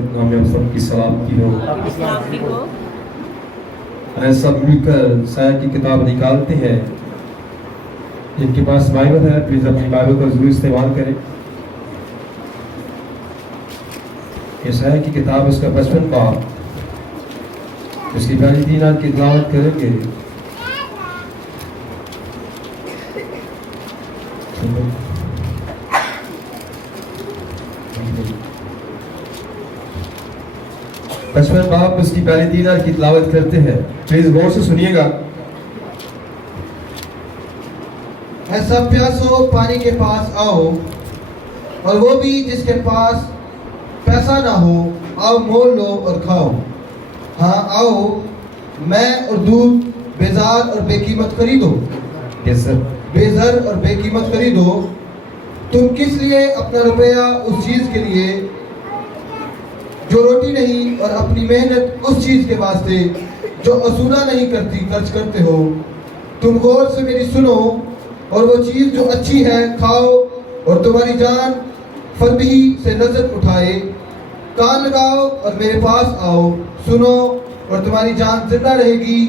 बरकत नाम में सब की सलामती हो। हमें सब मिलकर साया की किताब निकालते हैं। जिनके पास बाइबल है प्लीज अपनी बाइबल का जरूर इस्तेमाल करें। यशायाह की किताब उसका 55 बाब उसकी पहली 3 आयत की तिलावत करेंगे। पचपन बाब उसकी पहली 3 आयत की तिलावत करते हैं। प्लीज गौर से सुनिएगा। ऐसा प्यासो पानी के पास आओ, और वो भी जिसके पास पैसा ना हो आओ मोल लो और खाओ। हाँ आओ, मैं और दूध बेजार और बेकीमत खरीदो। Yes sir. बेज़र और बेकीमत खरीदो। तुम किस लिए अपना रुपया उस चीज़ के लिए जो रोटी नहीं, और अपनी मेहनत उस चीज़ के वास्ते जो असूला नहीं करती खर्च करते हो। तुम गौर से मेरी सुनो, और वो चीज़ जो अच्छी है खाओ, और तुम्हारी जान फरबी से नजर उठाए। कान लगाओ और मेरे पास आओ, सुनो और तुम्हारी जान जिंदा रहेगी,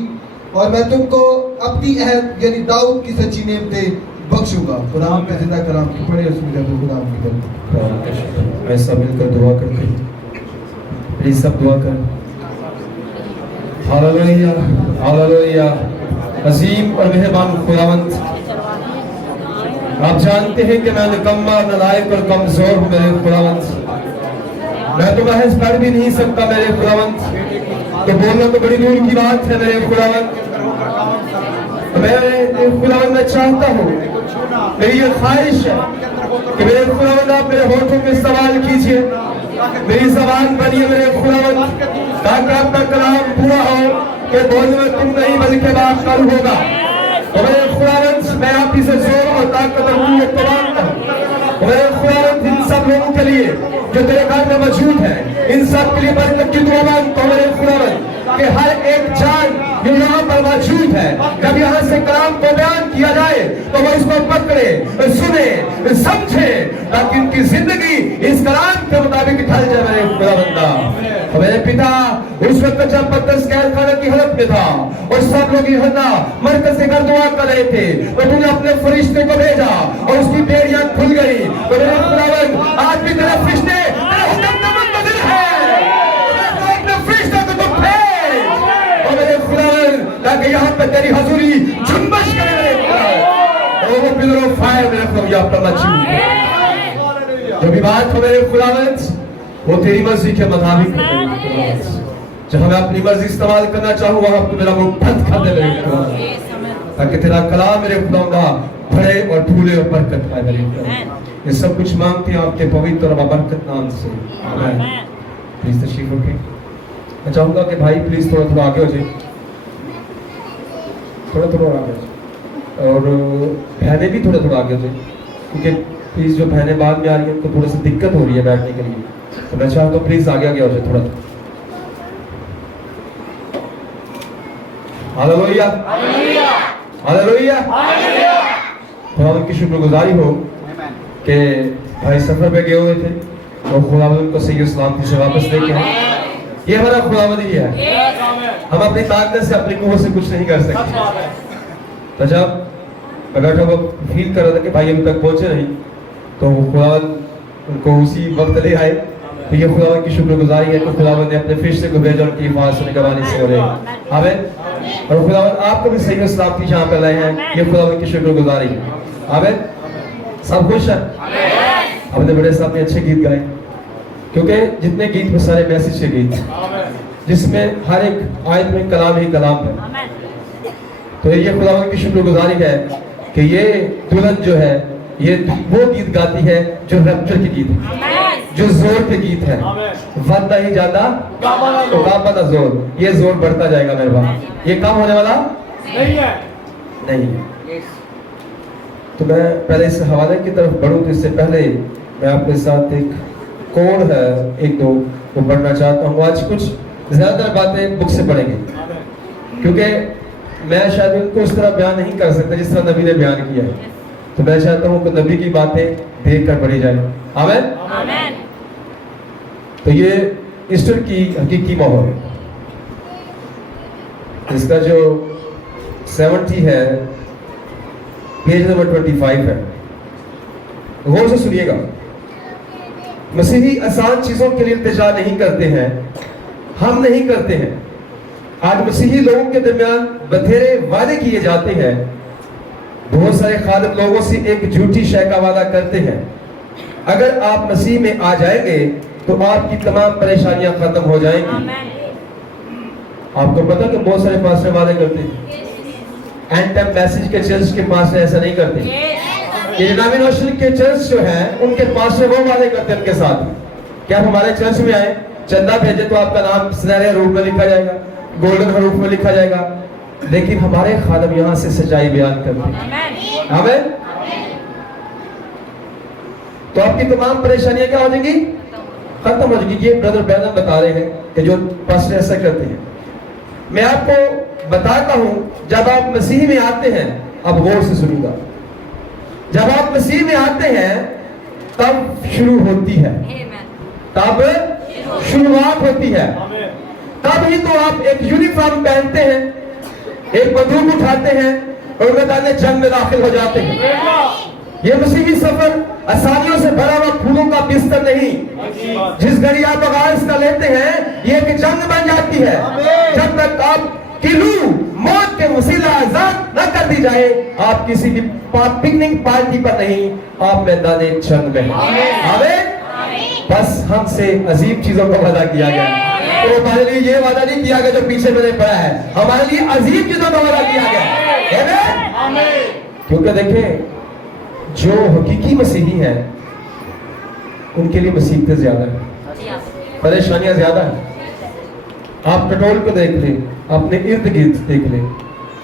और मैं तुमको अपनी अहद यानी दाऊद की सच्ची नेमतें बख्शूंगा। खुदा के जिंदा कलाम की पढ़े खुदा की बरकत। ऐसा मिलकर दुआ करते हैं। प्लीज सब दुआ करें। Hallelujah hallelujah. अजीम और मेहरबान खुदावंद, आप जानते हैं कि मैं निकम्मा, नालायक और कमजोर हूँ मेरे खुदावंद। मैं तो महज पढ़ भी नहीं सकता मेरे खुदावंद, तो बोलना तो बड़ी दूर की बात है मेरे खुदावंद। मैं खुदावंद मैं चाहता हूँ, मेरी ये ख्वाहिश है कि मेरे खुदावंद आप मेरे होठों में सवाल कीजिए, मेरी ज़बान बनिए मेरे खुदावंद, ताकि आपका कलाम पूरा हो कि बोलने में तुम नहीं बल्कि बात कल होगा। तो मेरे खुदावंद मैं आप ही से जोर और ताकत और कुव्वत मांगता हूँ। मेरे खुदावंद इन सब लोगों के लिए जो तेरे घर में मौजूद है, इन सब के लिए बरकत की दुआ मांगता हूँ मेरे खुदावंद, कि हर एक जान जो यहाँ पर मौजूद है, जब यहाँ से कलाम को बयान किया जाए तो वो इसको पकड़े, सुने, समझे, ताकि उनकी जिंदगी इस कलाम के मुताबिक ढल जाए मेरे खुदावंदा। मेरे पिता उस वक्त जब पतरस कैदखाने की हालत में था और सब लोग यूहन्ना मरकज से घर दुआ कर रहे थे, तो तूने अपने फरिश्ते को भेजा और उसकी बेड़ियां खुल गई। तो मेरे खुदावंद आज भी तेरे फरिश्ते तेरे हुक्म पे मुंतज़िर है, अपने फरिश्ते को तो भेज और मेरे खुदावंद, ताकि यहाँ पे तेरी हजूरी जुम्बश करे मेरे खुदावंद। और वो पिलर ऑफ फायर मेरे खुदा यहाँ पर मौजूद है। जो भी बात हो मेरे खुदावंद वो तेरी मर्जी के मुताबिक हो। जहाँ मैं अपनी मर्जी इस्तेमाल करना चाहूँ वहाँ पर मेरा मुंह बंद कर दे मेरे खुदा, ताकि तेरा कलाम मेरे खुदा बढ़े और फूले और बरकत पाए मेरे खुदा। ये सब कुछ मांगते हैं आपके पवित्र और बरकत नाम से, आमीन। प्लीज तशरीफ रखें। मैं चाहूँगा कि भाई प्लीज थोड़ा थोड़ा आगे हो जाए, थोड़ा थोड़ा आगे हो जाए, और बहनें भी थोड़ा थोड़ा आगे हो जाए, क्योंकि प्लीज जो बहनें बाद में आ रही हैं उनको थोड़ा सा दिक्कत हो रही है बैठने के लिए। तो मैं चाहता हूँ प्लीज आगे आगे हो जाए थोड़ा। Hallelujah hallelujah. खुदावंद की शुक्रगुजारी हो कि भाई सफर पे गए हुए थे और खुदावंद उनको सही सलामती से वापस लेके आए। ये हमारा खुदावंद ही है। हम अपनी ताकत से अपनी कुव्वत से कुछ नहीं कर सकते। तो जब मैं बैठा हुआ फील कर रहा था कि भाई अभी तक पहुंचे नहीं, तो खुदावंद उनको उसी वक्त ले आए। तो ये खुदावंद की शुक्रगुजारी है कि खुदावंद ने अपने फरिश्ते को भेजा उनकी हिफाजत से निगरानी से हो रहे हैं। आमीन। और खुदावंद आपको भी सही सलामती जहाँ पे लाए हैं, ये खुदावंद की शुक्रगुजारी है। आमीन। सब खुश है। अपने बड़े साहब ने अच्छे गीत गाए, क्योंकि जितने गीत में सारे मैसेज के गीत, जिसमें हर एक आयत में कलाम ही कलाम है। तो ये खुदावंद की शुक्रगुजारी है कि ये दुल्हन जो है ये वो गीत गाती है जो रैप्चर के गीत है, जो जोर के गीत है। वद्दा ही ज्यादा तो गाबा जोर, ये जोर बढ़ता जाएगा मेरे बाप, ये कम होने वाला नहीं है। तो मैं पहले इस हवाले की तरफ बढ़ूं, तो इससे पहले मैं आपके साथ एक कोड है एक दो वो पढ़ना चाहता हूँ। आज कुछ ज्यादा बातें बुक से पढ़ेंगे, क्योंकि मैं शायद उनको उस तरह बयान नहीं कर सकता जिस तरह नबी ने बयान किया है। तो मैं चाहता हूँ कि नबी की बातें देख कर पढ़ी जाए। आमीन। तो ये ईस्टर की हकीकी माहौल। इसका जो 70 है, पेज नंबर 25 है, गौर से सुनिएगा। मसीही आसान चीजों के लिए इल्तिजा नहीं करते हैं, हम नहीं करते हैं। आज मसीही लोगों के दरमियान बथेरे वादे किए जाते हैं। बहुत सारे खालिद लोगों से एक झूठी शय का वादा करते हैं। अगर आप मसीह में आ जाएंगे तो आपकी तमाम परेशानियां खत्म हो जाएंगी। आपको पता कि बहुत सारे पास्टर वादे करते हैं। एंड टाइम मैसेज के चर्च के पास्टर ऐसा नहीं करते। ये डिनोमिनेशन के चर्च जो है उनके पास्टर वो वादे करते हैं उनके साथ कि आप हमारे चर्च में आए, चंदा भेजे तो आपका नाम सुनहरे रूप में लिखा जाएगा, गोल्डन रूप में लिखा जाएगा। लेकिन हमारे खादम यहाँ से सच्चाई बयान करते हैं। आमीन। तो आपकी तमाम परेशानियां क्या हो जाएंगी? खत्म हो जाएगी। ये ब्रदर ब्रैनम बता रहे हैं कि जो पास्टर ऐसा करते हैं। मैं आपको बताता हूं, जब आप मसीह में आते हैं, अब गौर से सुनिएगा, जब आप मसीह में आते हैं तब शुरू होती है, तब शुरुआत होती है। तब ही तो आप एक यूनिफॉर्म पहनते हैं, एक बंदूक उठाते हैं और मैदान जंग में दाखिल हो जाते हैं। ये मसीही सफर आसानियों से भरा हुआ फूलों का बिस्तर नहीं। जिस घड़ी आप आगाज का लेते हैं, ये एक जंग बन जाती है। जब तक आप किलू मौत के वसीला आजाद न कर दी जाए, आप किसी भी पिकनिक पार्टी पर नहीं, आप मैदान जंग में। आमीन। बस हमसे अजीब चीजों का वादा किया गया है। तो हमारे लिए ये वादा नहीं किया गया जो पीछे मैंने पढ़ा है, हमारे लिए अजीब चीजों का वादा किया गया है। क्योंकि देखें, जो हकीकी मसीही हैं उनके लिए मुसीबतें ज्यादा है, परेशानियां ज्यादा है। आप पेट्रोल को देख लें, अपने इर्द गिर्द देख लें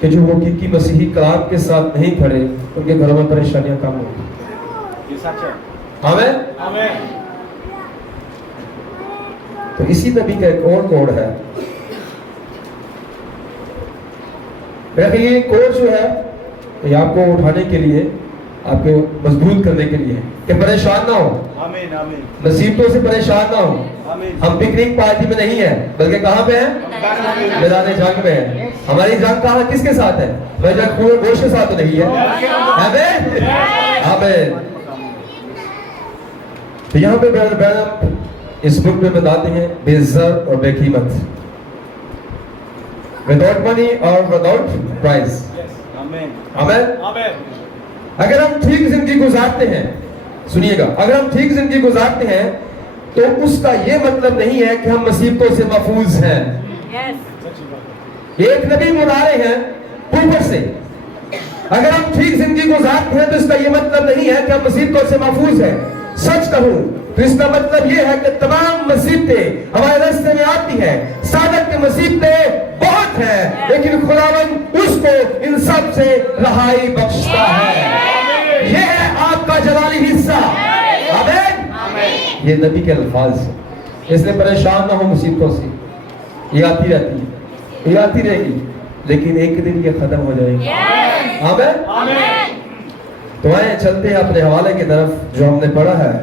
कि जो हकीकी मसीही कलाम के साथ नहीं खड़े, उनके घरों में परेशानियां कम होंगी। आमीन। तो इसी नबी का एक और कोड है। ये कोड जो है ये आपको उठाने के लिए, आपको मजबूत करने के लिए कि परेशान ना हो, मुसीबतों से परेशान ना हो। हम पिकनिक पार्टी में नहीं है, बल्कि कहाँ पे है? मैदान जंग में है। हमारी जंग कहाँ, किसके साथ है? गोश्त के साथ तो नहीं है। आमीन। तो यहाँ पे ब्रदर ब्रैनम इस बुक में बताते हैं बेज़र और बेकीमत, विदाउट मनी और विदाउट प्राइस। आमीन। अगर हम ठीक जिंदगी गुजारते हैं, सुनिएगा, अगर हम ठीक जिंदगी गुजारते हैं तो उसका ये मतलब नहीं है कि हम मुसीबतों से महफूज हैं। एक नबी बुला रहे हैं ऊपर से, अगर हम ठीक जिंदगी गुजारते हैं तो इसका ये मतलब नहीं है कि हम मुसीबतों से महफूज हैं। सच कहूं तो इसका मतलब ये है कि तमाम मुसीबतें हमारे रास्ते में आती हैं। सादक की मुसीबतें बहुत हैं, लेकिन खुदावंद उसको इन सब से रहाई बख्शता है। ये है आपका जलाली हिस्सा। आमीन। ये नबी के अल्फाज हैं। इसलिए परेशान ना हो मुसीबतों से, ये आती रहती है, ये आती रहेगी, लेकिन एक दिन ये खत्म हो जाएगी। आमीन। तो आए चलते हैं अपने हवाले की तरफ जो हमने पढ़ा है।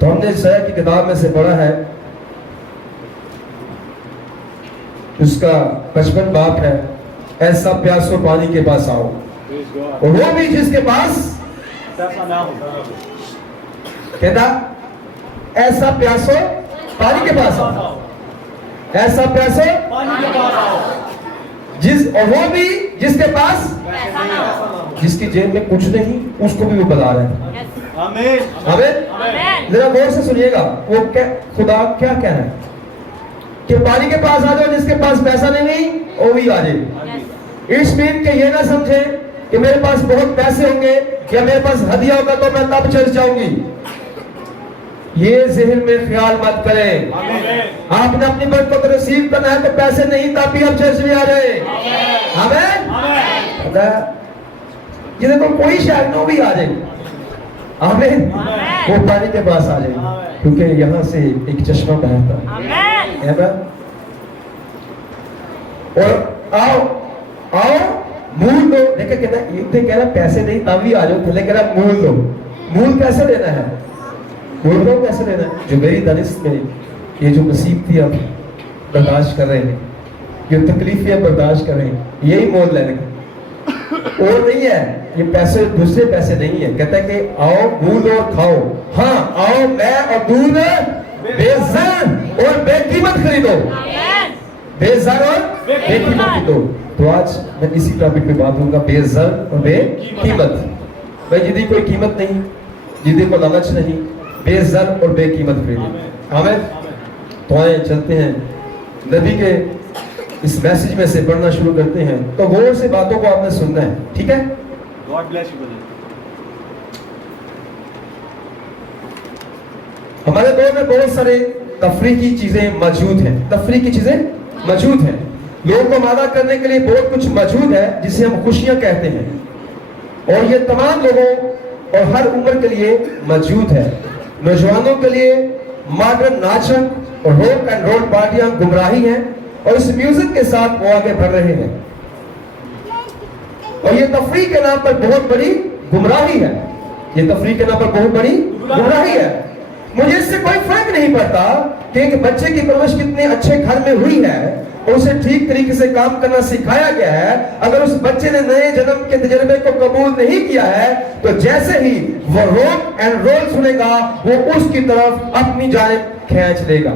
तो हमने यशायाह की किताब में से पढ़ा है, उसका 55 बाप है, ऐसा प्यासो पानी के पास आओ, और वो भी जिसके पास कहता, ऐसा प्यासो पानी के पास आओ, ऐसा प्यासो पानी के पास आओ, और वो भी जिसके पास, जिसकी जेब में कुछ नहीं, उसको भी वो बता रहे हैं। आमीन। जरा गौर से सुनिएगा, वो क्या खुदा क्या कह रहा है कि पानी के पास आ जाओ, जिसके पास पैसा नहीं वो भी आ जाए। इस मीन के ये ना समझे कि मेरे पास बहुत पैसे होंगे या मेरे पास हदिया होगा तो मैं तब चर्च जाऊंगी। ये जहन में ख्याल मत करें। आपने अपनी बरकत को रिसीव करना है तो पैसे नहीं, तब भी आप चर्च में आ जाए। आमीन। ये देखो, कोई शायद नो भी आ जाए, आमीन, वो पानी के पास आ जाए, क्योंकि यहाँ से एक चश्मा बहता है। और आओ आओ मूल लो, लेकिन कहना पैसे नहीं तब भी आ जाओ, थले कह रहा मूल लो। मूल कैसे लेना है? बोल रहा हूँ कैसे लेना है, जो मेरी दानिश में ये जो मुसीबत आप बर्दाश्त कर रहे हैं, जो तकलीफें बर्दाश्त कर रहे हैं, यही मोल लेने का और नहीं है। ये पैसे दूसरे पैसे नहीं है। कहता है कि आओ दूध और खाओ, हाँ आओ मैं और दूध बेज़र और बेकीमत खरीदो, बेज़र और बेकीमत खरीदो। तो आज मैं इसी टॉपिक पे बात करूंगा, बेज़र और बेकीमत। भाई जिदी कोई कीमत नहीं, जिदी को लालच नहीं, बेज़र और बेकीमत खरीदो। आमीन। तो आए चलते हैं नबी के इस मैसेज में से पढ़ना शुरू करते हैं। तो गौर से बातों को आपने सुनना है, ठीक है? God bless you brother. हमारे दौर में बहुत सारे तफरीह की चीजें मौजूद हैं, तफरीह की चीजें मौजूद हैं। लोगों को मादा करने के लिए बहुत कुछ मौजूद है जिसे हम खुशियां कहते हैं, और ये तमाम लोगों और हर उम्र के लिए मौजूद है। नौजवानों के लिए मॉडर्न नाचक और रॉक एंड रोल पार्टियां गुमराही हैं, और इस म्यूजिक के साथ वो आगे बढ़ रहे हैं, और ये तफरीह के नाम पर बहुत बड़ी गुमराही है। ये तफरीह के नाम पर बहुत बड़ी गुमराही है। मुझे इससे कोई फर्क नहीं पड़ता कि एक बच्चे की परवरिश कितने अच्छे घर में हुई है और उसे ठीक तरीके से काम करना सिखाया गया है। अगर उस बच्चे ने नए जन्म के तजर्बे को कबूल नहीं किया है, तो जैसे ही वो रॉक एंड रोल सुनेगा, वो उसकी तरफ अपनी जानिब खींच लेगा।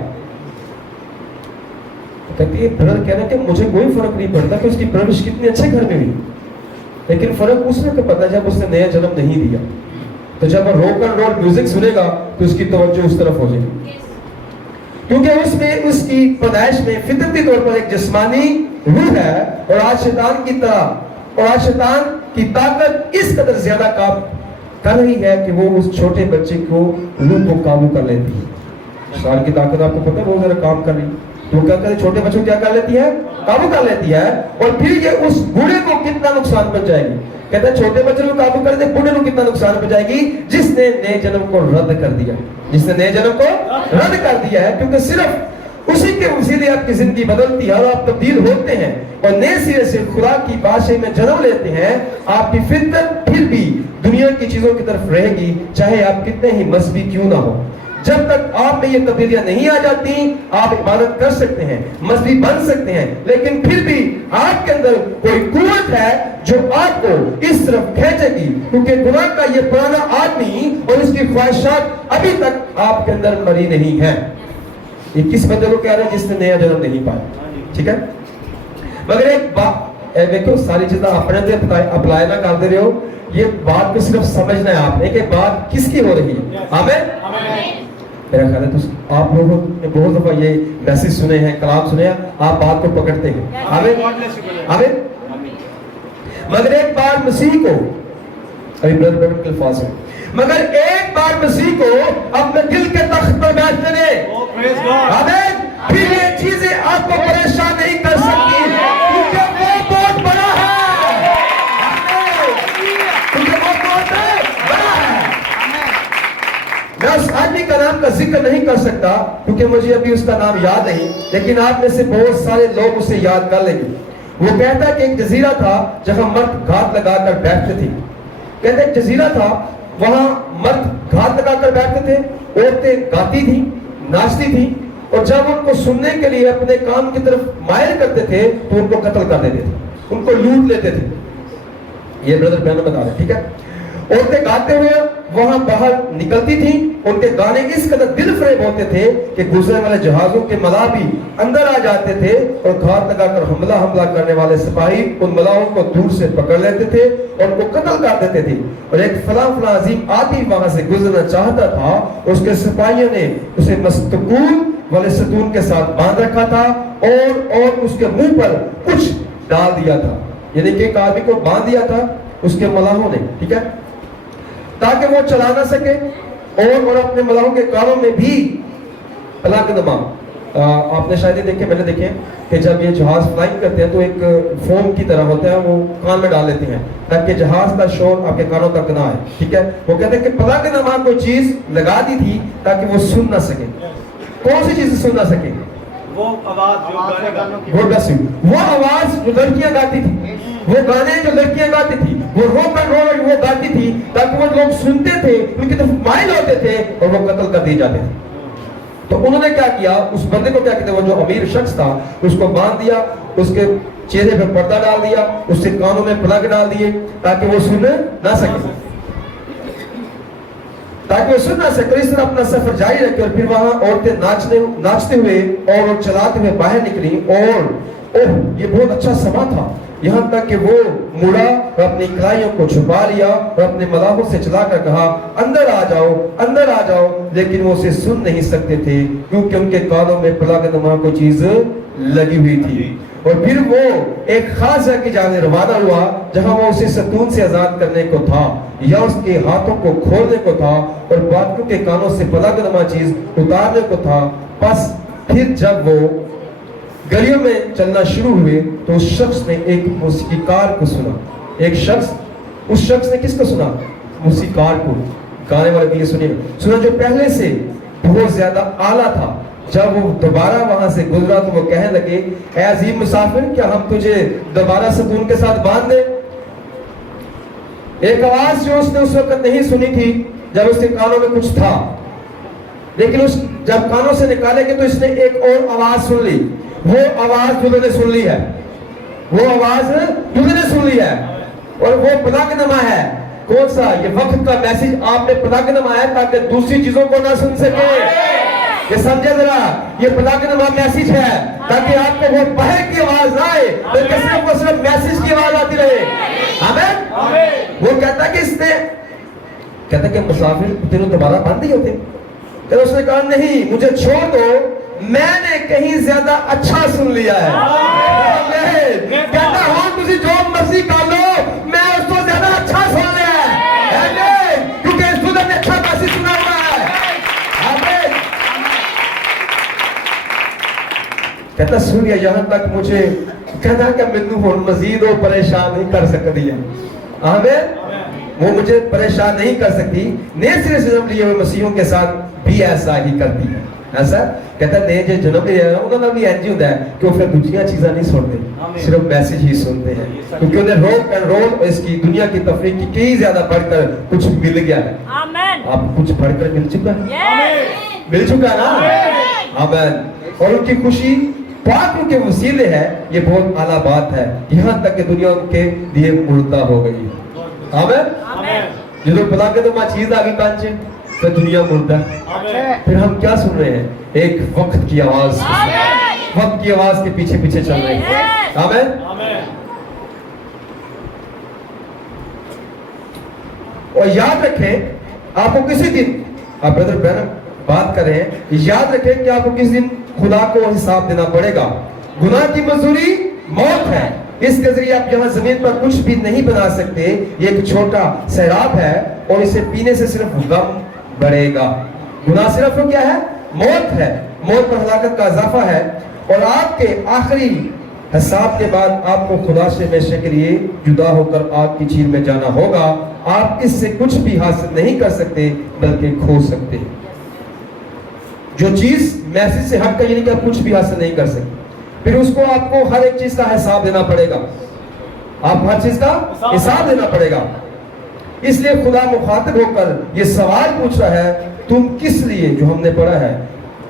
कहती है ब्रदर कह रहे हैं कि मुझे कोई फर्क नहीं पड़ता कि उसकी परवरिश कितने अच्छे घर में हुई, लेकिन फर्क उसने को पता जब उसने नया जन्म नहीं दिया। तो जब वो रॉक एंड रोल म्यूजिक सुनेगा तो उसकी तवज्जो उस तरफ हो जाएगी, क्योंकि उसमें उसकी पैदाइश में फितरती तौर पर एक जिस्मानी रूह है, और आज शैतान की तरह और आज शैतान की ताकत इस कदर ज्यादा काम कर रही है कि वो उस छोटे बच्चे को रूह को काबू कर लेती है। शैतान की ताकत आपको पता है बहुत ज्यादा काम कर रही है। तो क्या करे, छोटे बच्चों को क्या कर लेती है, काबू कर लेती है, और फिर ये उस बूढ़े को कितना नुकसान पहुंचाएगी। कहता है छोटे बच्चे को काबू कर दे, बूढ़े को कितना नुकसान पहुंचाएगी, जिसने नए जन्म को रद्द कर दिया, जिसने नए जन्म को रद्द कर दिया है। क्योंकि सिर्फ उसी के वसीले आपकी जिंदगी बदलती है और आप तब्दील होते हैं और नए सिरे से खुदा की बादशाही में जन्म लेते हैं। आपकी फितरत फिर भी दुनिया की चीजों की तरफ रहेगी, चाहे आप कितने ही मजहबी क्यों ना हो। जब तक आप में ये तब्दीलियां नहीं आ जाती, आप इबादत कर सकते हैं, मजहबी बन सकते हैं, लेकिन फिर भी आपके अंदर कोई कुव्वत है जो आपको इस तरफ खींचेगी, क्योंकि गुनाह का ये पुराना आदमी और इसकी ख्वाहिशात अभी तक आपके अंदर मरी नहीं है। ये किस बंदे को कह रहे हैं जिसने नया जन्म नहीं पाया, ठीक है? मगर एक बात देखो, सारी चीजें अपने अप्लाई ना करते रहो, ये बात को सिर्फ समझना है आपने कि बात किसकी हो रही है। आमीन। मेरा ख्याल है तो आप लोगों ने बहुत दफा ये मैसेज सुने हैं, कलाम सुने हैं, आप बात को पकड़ते हैं। आमीन आमीन। मगर एक बार मसीह को, अभी ब्रदर के अल्फाज है, मगर एक बार मसीह को अपने दिल के तख्त पर बैठने दे, आमीन, फिर ये चीजें आपको परेशान नहीं कर सकती, क्योंकि वो बहुत बड़ा है, क्योंकि वो बहुत बड़ा है। मैं उस आदमी का नाम का जिक्र नहीं कर सकता क्योंकि मुझे अभी उसका नाम याद नहीं, लेकिन आप में से बहुत सारे लोग उसे याद कर लेंगे। वो कहता है कि एक जजीरा था जहां मर्द घात लगाकर बैठते थे। कहते एक जजीरा था, वहां मर्द घात लगाकर बैठते थे, औरतें गाती थी, नाचती थी, और जब उनको सुनने के लिए अपने काम की तरफ मायल करते थे तो उनको कत्ल कर देते थे, उनको लूट लेते थे। ये ब्रदर बहन बता रहे, ठीक है? औरतें गाते हुए वहां बाहर निकलती थी, उनके गाने इस कदर दिल फरेब होते थे कि गुजरने वाले जहाजों के मलाह भी अंदर आ जाते थे, और घात लगाकर हमला करने वाले सिपाही उन मलाहों को दूर से पकड़ लेते थे और उनको कत्ल कर देते थे। और एक फला अजीम आदमी वहां से गुजरना चाहता था, उसके सिपाहियों ने उसे मस्तकूल वाले सतून के साथ बांध रखा था और उसके मुंह पर कुछ डाल दिया था, यानी कि एक आदमी को बांध दिया था उसके मलाहों ने, ठीक है, ताकि वो चला ना सके, और अपने मलाहों के कानों में भी पलकनुमा, आपने शायद देखे, मैंने देखे कि जब ये जहाज फ्लाइंग करते हैं तो एक फोम की तरह होता है, वो कान में डाल लेते हैं ताकि जहाज का शोर आपके कानों तक ना आए, ठीक है? वो कहते हैं कि पलकनुमा कोई चीज लगा दी थी ताकि वो सुन ना सके। कौन सी चीज सुन ना सके? वो आवाज जो गाने वो आवाज जो लड़कियां गाती थी, वो गाने जो लड़कियां गाती थी, वो रोक एंड रोल वो गाती थी, ताकि वो लोग सुनते थे, उनकी तरफ माइल होते थे और वो कत्ल कर दिए जाते थे। तो उन्होंने क्या किया, उस बंदे को क्या कहते हैं, वो जो अमीर शख्स था उसको बांध दिया, उसके चेहरे पे पर्दा डाल दिया, उसके कानों में प्लग डाल दिए ताकि वो सुन ना सके, ताकि वो सुन ना सके। इस तरह अपना सफर जारी रखे। और फिर वहां औरतें नाचते हुए और चलाते हुए बाहर निकली और ओह ये बहुत अच्छा समा था, यहाँ तक कि वो मुड़ा और अपनी कलाइयों को छुपा लिया और अपने मलाहों से चलाकर कहा अंदर आ जाओ, अंदर आ जाओ। लेकिन वो उसे सुन नहीं सकते थे क्योंकि उनके कानों में प्लग कोई चीज लगी हुई थी। और फिर वो एक खास जगह की जाने रवाना हुआ जहां वो उसे सतून से आजाद करने को था या उसके हाथों को खोलने को था और बाकियों के कानों से प्लग चीज उतारने को था। बस फिर जब वो गलियों में चलना शुरू हुए तो उस शख्स ने एक मौसीकार को सुना। एक शख्स, उस शख्स ने किसको सुना? मौसीकार को, गाने वाले भी ये सुना जो पहले से बहुत ज्यादा आला था। जब वो दोबारा वहां से गुजरा तो वो कहने लगे ऐ अजीम मुसाफिर, क्या हम तुझे दोबारा सतून के साथ बांध दें? एक आवाज जो उसने उस वक्त नहीं सुनी थी जब उसके कानों में कुछ था, लेकिन उस जब कानों से निकालेंगे तो इसने एक और आवाज सुन ली। वो आवाज दुल्हन ने सुन ली है, वो आवाज दुल्हन ने सुन ली है और वो प्लगनमा है। कौन सा? ये वक्त का मैसेज आपने प्लगनमा है ताकि दूसरी चीजों को ना सुन सके। ये समझे जरा, ये प्लगनमा मैसेज है ताकि आपको वो बाहर की आवाज ना आए बल्कि सिर्फ मैसेज की आवाज आती रहे। आमीन। वो कहता कि इसने कहता कि मुसाफिर तेरे दोबारा बंद ही होते। तो उसने कहा नहीं, मुझे छोड़ दो, मैंने कहीं ज्यादा अच्छा सुन लिया है। कहता हाँ तुझे जो मर्जी कर लो, मैं उसको ज्यादा अच्छा सुन लिया है क्योंकि इस दुल्हन ने अच्छा मैसेज सुना हुआ है। आमीन। कहता सुन लिया यहाँ तक मुझे कहता कि मैनू हुण मजीद वो परेशान नहीं कर सकती है। आमीन। वो मुझे परेशान नहीं कर सकती। ने सिरे से जन्म लिए हुए मसीहों के साथ भी ऐसा ही करती है। ऐसा कहता ने जो जन्म लिया है उन्होंने भी इंज होता है कि वो फिर दूसरी चीजें नहीं सुनते, सिर्फ मैसेज ही सुनते हैं क्योंकि उन्हें रोक एंड रोल इसकी दुनिया की तफरीक की कई ज्यादा बढ़कर कुछ मिल गया है। आप कुछ बढ़कर मिल चुका है, मिल चुका है ना। आमीन। और उनकी खुशी पाक के वसीले है, ये बहुत आला बात है। यहाँ तक कि दुनिया उनके लिए मुर्दा हो गई। आमीन। जो प्लगनमा चीज आ गई कांचे तो दुनिया मुर्दा। फिर हम क्या सुन रहे हैं? एक वक्त की आवाज, वक्त की आवाज के पीछे पीछे चल रहे हैं। आमीन। और याद रखें आपको किसी दिन, आप ब्रदर बहन बात कर रहे हैं, याद रखें कि आपको किसी दिन खुदा को हिसाब देना पड़ेगा। गुनाह की मजदूरी मौत है। इसके जरिए आप यहाँ जमीन पर कुछ भी नहीं बना सकते। ये एक छोटा सैराब है और इसे पीने से सिर्फ गम बढ़ेगा। गुनाह सिर्फ क्या है? मौत है। मौत पर हलाकत का इजाफा है और आपके आखिरी हिसाब के बाद आपको खुदा से हमेशा के लिए जुदा होकर आग की झील में जाना होगा। आप इससे कुछ भी हासिल नहीं कर सकते बल्कि खो सकते हैं। जो चीज मैसेज से हट कर, यानी कि आप कुछ भी हासिल नहीं कर सकते, फिर उसको आपको हर एक चीज का हिसाब देना पड़ेगा। आप हर चीज का हिसाब देना पड़ेगा। इसलिए खुदा मुखातिब होकर ये सवाल पूछ रहा है, तुम किस लिए, जो हमने पढ़ा है,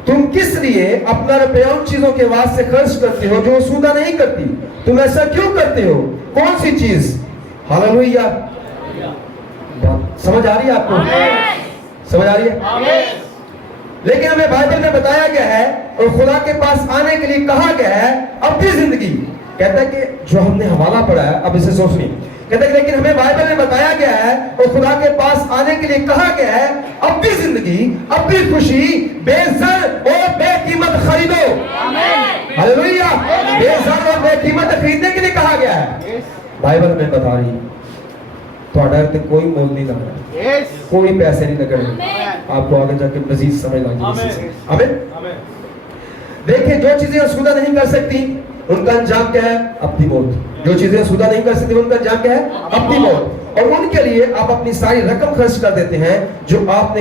तुम किस लिए अपना रुपया उन चीजों के वास्ते खर्च करते हो जो सूदा नहीं करती? तुम ऐसा क्यों करते हो? कौन सी चीज? हालेलुया। समझ आ रही है आपको? समझ आ रही है? लेकिन हमें बाइबल में बताया गया है और खुदा के पास आने के लिए कहा गया है अपनी जिंदगी। कहता है कि जो हमने हवाला पढ़ा है, अब इसे सोचनी, कहता है लेकिन हमें बाइबल में बताया गया है और खुदा के पास आने के लिए कहा गया है अपनी जिंदगी, अपनी खुशी बेज़र और बेकीमत खरीदो। हालेलुया। बेज़र और बेकीमत खरीदने के लिए कहा गया है। बाइबल में बता रही है तो कोई मोल नहीं लग रहा, कोई पैसे नहीं लग रहे। आपको आगे जाके मजीद समझ लगी। आमीन। देखिए जो चीजें असुदा नहीं कर सकती उनका अंजाम क्या है? अपनी मौत। जो चीजें असुदा नहीं कर सकती उनका अंजाम क्या है? अपनी मौत। और उनके लिए आप अपनी सारी रकम खर्च कर देते हैं जो आपने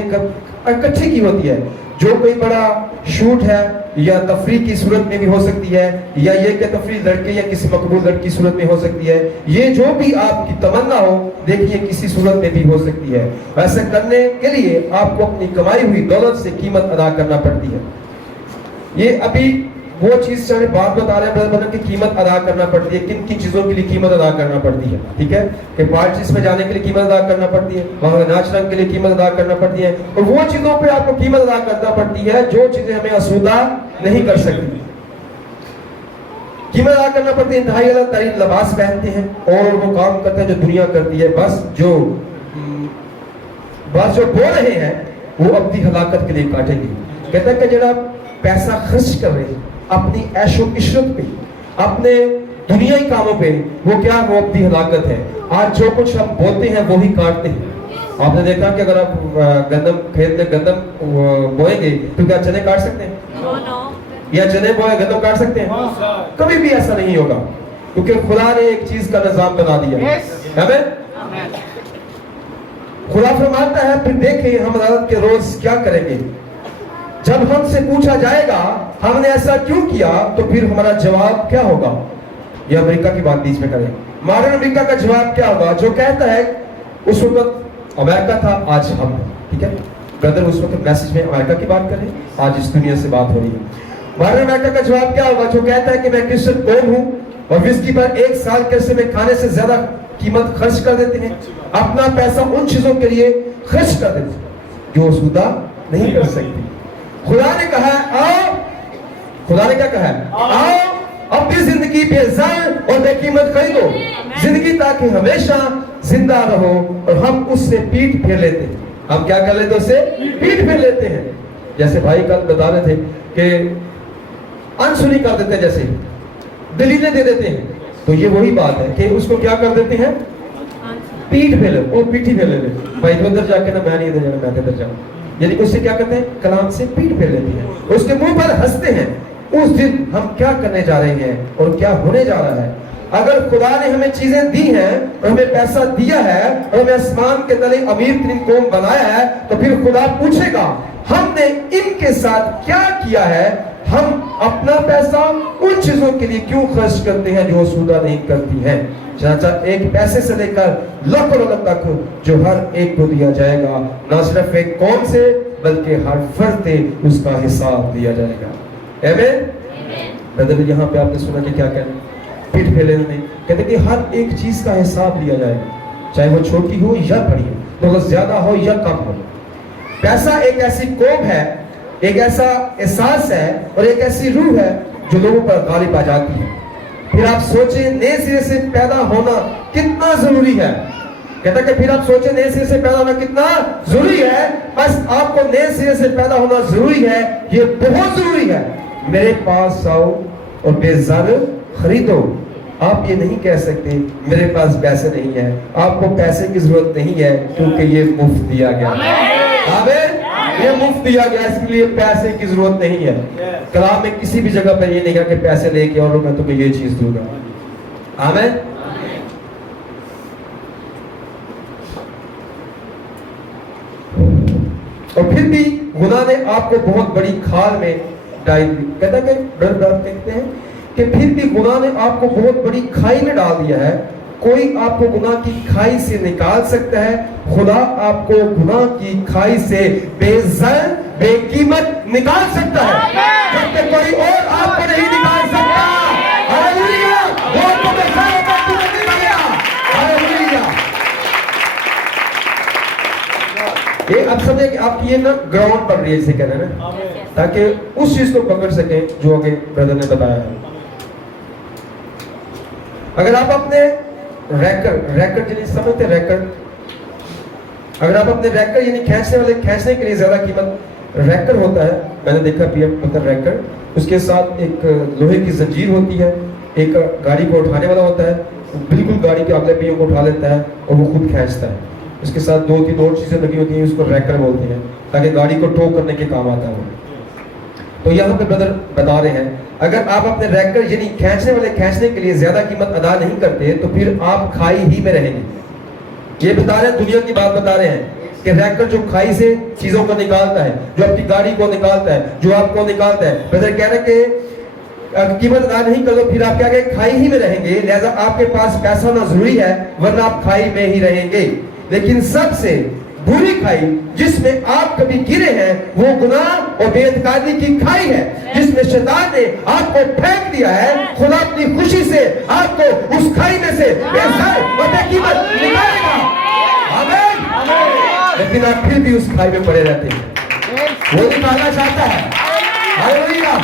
इकट्ठी की होती है। जो कोई बड़ा शूट है या तफरीह की सूरत में भी हो सकती है, या ये कि तफरीह लड़के या किसी मकबूल लड़की की सूरत में हो सकती है। ये जो भी आपकी तमन्ना हो, देखिए किसी सूरत में भी हो सकती है। ऐसा करने के लिए आपको अपनी कमाई हुई दौलत से कीमत अदा करना पड़ती है। ये अभी वो चीज सारे बात बता रहे हैं ब्रदर की कीमत अदा करना पड़ती है, किन किन चीजों के लिए कीमत अदा करना पड़ती है। ठीक है कि पार्टीज में जाने के लिए कीमत अदा करना पड़ती है, वहां नाच रंग के लिए कीमत अदा करना पड़ती है, और वो चीजों पे आपको कीमत अदा करना पड़ती है जो चीजें हमें आसूदा नहीं कर सकती। कीमत अदा करना पड़ती है। इंतहाई अला तरीन लिबास पहनते हैं और वो काम करते हैं जो दुनिया करती है। बस जो बोल रहे हैं वो अपनी हलाकत के लिए काटेंगे। कहता है कि जरा पैसा खर्च कर रहे हैं अपनी ऐशो इशरत पे, अपने दुनियाई कामों पे, वो क्या, वो अपनी हलाकत है। आज जो कुछ हम बोलते हैं वो ही काटते हैं। आपने देखा कि अगर आप गंदम खेत में गंदम बोएंगे तो क्या चने काट सकते हैं? या चने बोए गंदम काट सकते हैं? कभी भी ऐसा नहीं होगा, क्योंकि खुदा ने एक चीज का निजाम बना दिया है। खुदा फरमाता है फिर देखें हम अदालत के रोज क्या करेंगे। जब हमसे पूछा जाएगा हमने ऐसा क्यों किया, तो फिर हमारा जवाब क्या होगा। यह अमेरिका की बात बीच में करें। मॉडर्न अमेरिका का जवाब क्या होगा, जो कहता है उस वक्त अमेरिका था, आज हम। ठीक है ब्रदर, उस वक्त मैसेज में अमेरिका की बात करें, आज इस दुनिया से बात हो रही है। मॉडर्न अमेरिका का जवाब क्या होगा, जो कहता है कि मैं क्रिश्चियन कौन हूं, और विस्की पर एक साल के अरसे में खाने से ज्यादा कीमत खर्च कर देते हैं, अपना पैसा उन चीजों के लिए खर्च कर देते हैं जो सूदा नहीं कर सकती। खुदा ने कहा आओ, खुदा ने क्या कहा है, आओ अपनी जिंदगी बेजार और बेकीमत खरीदो जिंदगी, ताकि हमेशा जिंदा रहो। और हम उससे पीठ फेर लेते हैं। हम क्या कर लेते, उससे पीठ फेर लेते हैं। जैसे भाई कल बता रहे थे कि अनसुनी कर देते हैं, जैसे दलीलें दे देते हैं, तो ये वही बात है कि उसको क्या कर देते हैं, पीठ फेर ले, और पीठी फेर ले भाई उधर जाके ना मैं नहीं इधर जाना, मैं इधर जाऊं, यानी उससे क्या करते हैं, कलाम से पीठ फेर लेते हैं, उसके मुंह पर हंसते हैं। उस दिन हम क्या करने जा रहे हैं और क्या होने जा रहा है। अगर खुदा ने हमें चीजें दी हैं और हमें पैसा दिया है और हमें आसमान के तले अमीर तरीन कौम बनाया है, तो फिर खुदा पूछेगा हमने इनके साथ क्या किया है। हम अपना पैसा उन चीजों के लिए क्यों खर्च करते हैं जो सूदा नहीं करती हैं। चाचा, एक पैसे से लेकर लाखों तक जो हर एक को दिया जाएगा, ना सिर्फ एक कौम से बल्कि हर फर्द से उसका हिसाब दिया जाएगा। आमीन। ब्रदर यहाँ पे आपने सुना कि क्या कहना, पीठ फेरने नहीं, कहते कि हर एक चीज का हिसाब लिया जाएगा, चाहे वो छोटी हो या बड़ी हो, तो ज्यादा हो या कम हो। पैसा एक ऐसी कौम है, एक ऐसा एहसास है और एक ऐसी रूह है जो लोगों पर गालिब आ जाती है। फिर आप सोचें नए सिरे से पैदा होना कितना जरूरी है। कहता कि फिर आप सोचें नए सिरे से पैदा होना कितना जरूरी है। बस आपको नए सिरे से पैदा होना जरूरी है, ये बहुत जरूरी है। मेरे पास आओ और बेजार खरीदो। आप ये नहीं कह सकते मेरे पास पैसे नहीं है। आपको पैसे की जरूरत नहीं है, क्योंकि ये मुफ्त दिया गया। आमीन। ये मुफ्त दिया गया, इसके लिए पैसे की जरूरत नहीं है। कलाम में किसी भी जगह पर ये नहीं कहा कि पैसे लेके और मैं तुम्हें ये चीज दूंगा। आमीन। और फिर भी गुनाह ने आपको बहुत बड़ी खाल में डाल दी। कहता है कहते हैं कि फिर भी गुनाह ने आपको बहुत बड़ी खाई में डाल दिया है। कोई आपको गुनाह की खाई से निकाल सकता है? खुदा आपको गुनाह की खाई से बेज़र बेकीमत निकाल सकता है, जबकि कोई और आपको नहीं निकाल सकता। हालेलुया। वो तो बेकार बात नहीं किया। हालेलुया। ये अब समझे कि आपकी ये ना ग्राउंड पर रही है, इसे कहना ना, ताकि उस चीज को पकड़ सके जो आगे ब्रदर ने बताया है। अगर आप अपने रैकेट यानी समझते रैकेट, अगर आप अपने रैकेट यानी खींचने के लिए ज्यादा कीमत रैकेट होता है, मैंने देखा पीएम मतलब रैकेट, उसके साथ एक लोहे की जंजीर होती है, एक गाड़ी को उठाने वाला होता है, बिल्कुल गाड़ी के अगले पहियों को उठा लेता है और वो खुद खींचता है। उसके साथ 2-3 और चीजें लगी होती हैं, उसको रैकेट बोलते हैं, ताकि गाड़ी को टो करने के काम आता है वो। तो यहाँ पे ब्रदर बता रहे हैं, अगर आप अपने रैकेट यानी खींचने के लिए ज्यादा कीमत अदा नहीं करते, तो फिर आप खाई ही में रहेंगे। ये बता रहे हैं, दुनिया की बात बता रहे हैं। کہ رैकर जो खाई से चीजों को निकालता है, जो आपकी गाड़ी को निकालता है, जो आपको निकालता है, ब्रदर कह रहे कि कीमत अदा नहीं करो फिर आप क्या कहें, खाई ही में रहेंगे, लिहाजा आपके पास पैसा होना जरूरी है, वरना आप खाई में ही रहेंगे। लेकिन सबसे बुरी खाई जिसमें आप कभी गिरे हैं वो गुनाह और बेइत्कादी की खाई है, जिसमें शैतान ने आपको फेंक दिया है। खुदा अपनी खुशी से आपको उस खाई में से बेसर और बेकीमत निकालेगा। आमीन। लेकिन आप फिर भी उस खाई में पड़े रहते हैं, वो निकालना चाहता है, हालेलुया।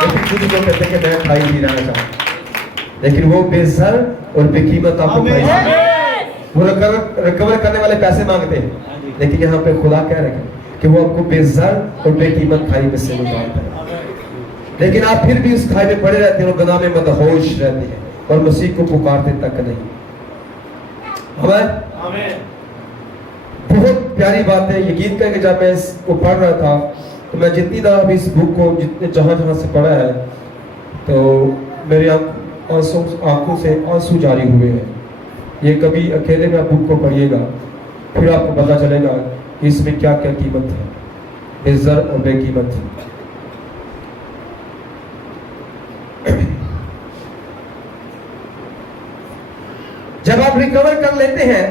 लेकिन कुछ लोग कहते हैं कि मैं खाई नहीं रहना चाहता, लेकिन वो बेसर और बेकीमत आपको खाई, वो रिकवर करने वाले पैसे मांगते हैं। लेकिन यहाँ पे खुदा कह रहे हैं कि वो आपको बेज़र और बेकीमत खाई में से निकालता है। लेकिन आप फिर भी उस खाई में पड़े रहते हैं और गुनाह में मदहोश रहते हैं और मसीह को पुकारते तक नहीं। आमीन। बहुत प्यारी बात है। यकीन करें कि जब मैं इसको पढ़ रहा था तो मैं जितनी दफा इस बुक को जितने जहाँ से पढ़ा है तो मेरी आंखों से आंसू जारी हुए हैं। ये कभी अकेले में आप बुक को पढ़िएगा, फिर आपको पता चलेगा कि इसमें क्या क्या कीमत है, बेज़र और बेकीमत। जब आप रिकवर कर लेते हैं,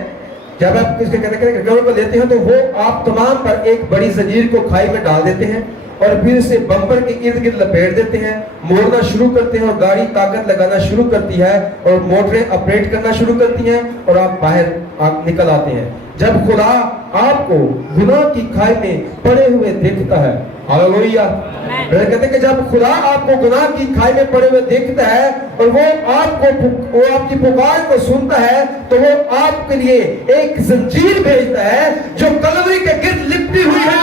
जब आप किसके रिकवर कर लेते हैं तो वो आप तमाम पर एक बड़ी जंजीर को खाई में डाल देते हैं और फिर इसे बम्पर के इर्द गिर्द लपेट देते हैं, मोड़ना शुरू करते हैं और गाड़ी ताकत लगाना शुरू करती है और मोटरें ऑपरेट करना शुरू करती हैं और आप बाहर निकल आते हैं। जब खुदा आपको गुनाह की खाई में पड़े हुए देखता है, हालेलुया, कहते हैं कि जब खुदा आपको गुनाह की खाई में पड़े हुए देखता है और वो आपकी पुकार को सुनता है तो वो आपके लिए एक जंजीर भेजता है जो कलवरी के गिर्द लिपटी हुई है।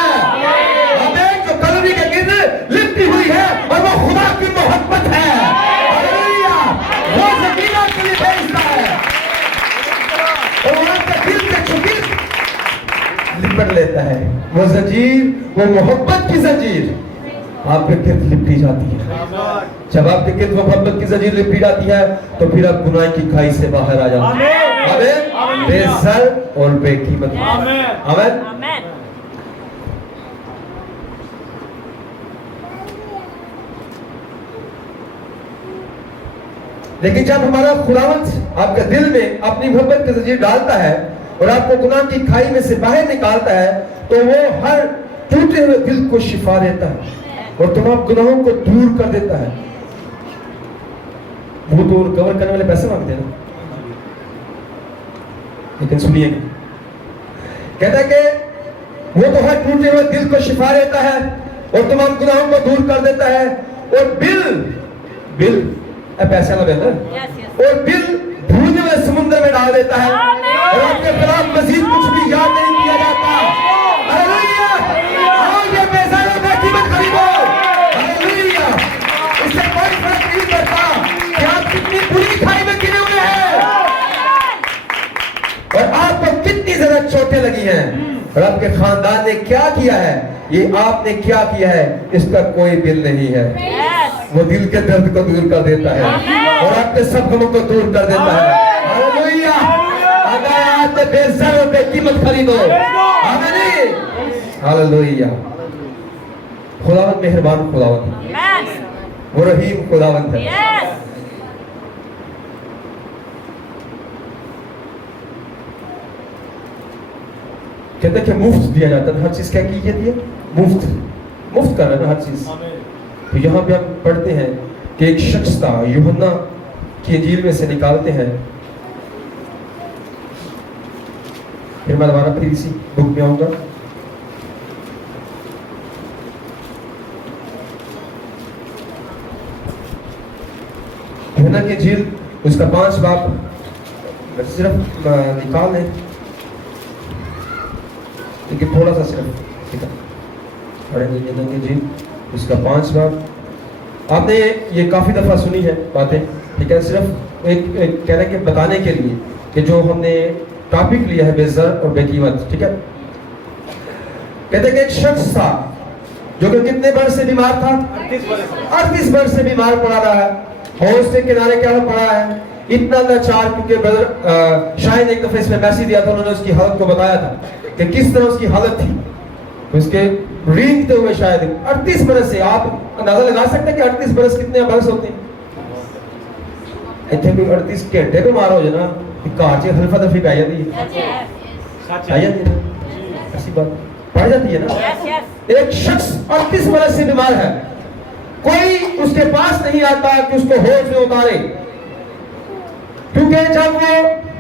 जो कलवरी के गिर्द लिपटी हुई है और वो खुदा की मोहब्बत है, हालेलुया। वो जंजीर आपके लिए भेजता है और वो आपके दिल से छुपी लिपट लेता है। वो जंजीर, वो मोहब्बत की जंजीर आपके गिर्द लिपटी जाती है। जब आपके गिर्द मोहब्बत की जंजीर लिपटी जाती है तो फिर आप गुनाह की खाई से बाहर आ जाते हैं। आमीन। बेसर और बेकीमत। आमीन। लेकिन जब हमारा खुदावंद आपके दिल में अपनी मोहब्बत की जंजीर डालता है और आपको गुनाह की खाई में से बाहर निकालता है तो वो हर टूटे हुए दिल को शिफा देता है और तमाम गुनाहों को दूर कर देता है। वो तो रिकवर करने वाले पैसे मांगते हैं ना, लेकिन सुनिए, कहता है कि वो तो हर टूटे हुए दिल को शिफा देता है और तमाम गुनाहों को दूर कर देता है और बिल पैसा ना देता और बिल भूलने वाले समुद्र में डाल देता है और आपके खिलाफ मजीद कुछ भी याद नहीं किया जाता। हालेलुया। आओ ये बेज़र और बेकीमत खरीदो। हालेलुया। इससे कोई फर्क नहीं पड़ता कि आप कितनी बुरी खाई में गिरे हुए हैं और आपको कितनी ज्यादा चोटें लगी हैं और आपके खानदान ने क्या किया है, ये आपने क्या किया है, इसका कोई बिल नहीं है। वो दिल के दर्द को दूर कर देता है और आपके सब गमों को दूर कर देता है। हालेलुया। अगर बेज़र और बेकीमत खरीदो। आमीन। हालेलुया। खुदावंद मेहरबान खुदावंद है, वो रहीम खुदावंद है। कहते हैं कि मुफ्त दिया जाता है हर चीज। क्या कीजिए, मुफ्त कर रहा है हर चीज। तो यहाँ पे हम पढ़ते हैं कि एक शख्स था, यूहन्ना की इंजील में से निकालते हैं, फिर मैं दोबारा फिर इसी बुक में आऊंगा। यूहन्ना की इंजील उसका 5 बाब सिर्फ निकाल लें, लेकिन थोड़ा सा सिर्फ ठीक है पढ़ेंगे। यूहन्ना की इंजील उसका 5 बाब। आपने ये काफी दफा सुनी है बातें, ठीक है, सिर्फ एक कहने के बताने के लिए कि जो हमने टॉपिक लिया है बेज़र और बेकीमत, ठीक है। कहते हैं कि एक शख्स था जो कि कितने वर्ष से बीमार था, 38 वर्ष से बीमार पड़ा रहा है, हौज के किनारे क्या पड़ा है, इतना लाचार, क्योंकि ब्रदर शायद एक दफे इसमें मैसेज दिया था, उन्होंने उसकी हालत को बताया था کہ کس طرح اس کی حالت تھی. تو اس کے رینگتے ہوئے شاید 38 برس سے, آپ اندازہ لگا سکتے ہیں کہ 38 برس کتنے برس ہوتے ہیں؟ اتنے کوئی 38 گھنٹے پہ مارا ہو جائے نا, کار چ حلفہ دفی پی جاتی ہے, آ جاتی ہے نا, ایسی بات پڑ جاتی ہے نا. ایک شخص 38 برس سے بیمار ہے, کوئی اس کے پاس نہیں آتا کہ اس کو ہوش میں اتارے, کیونکہ جب وہ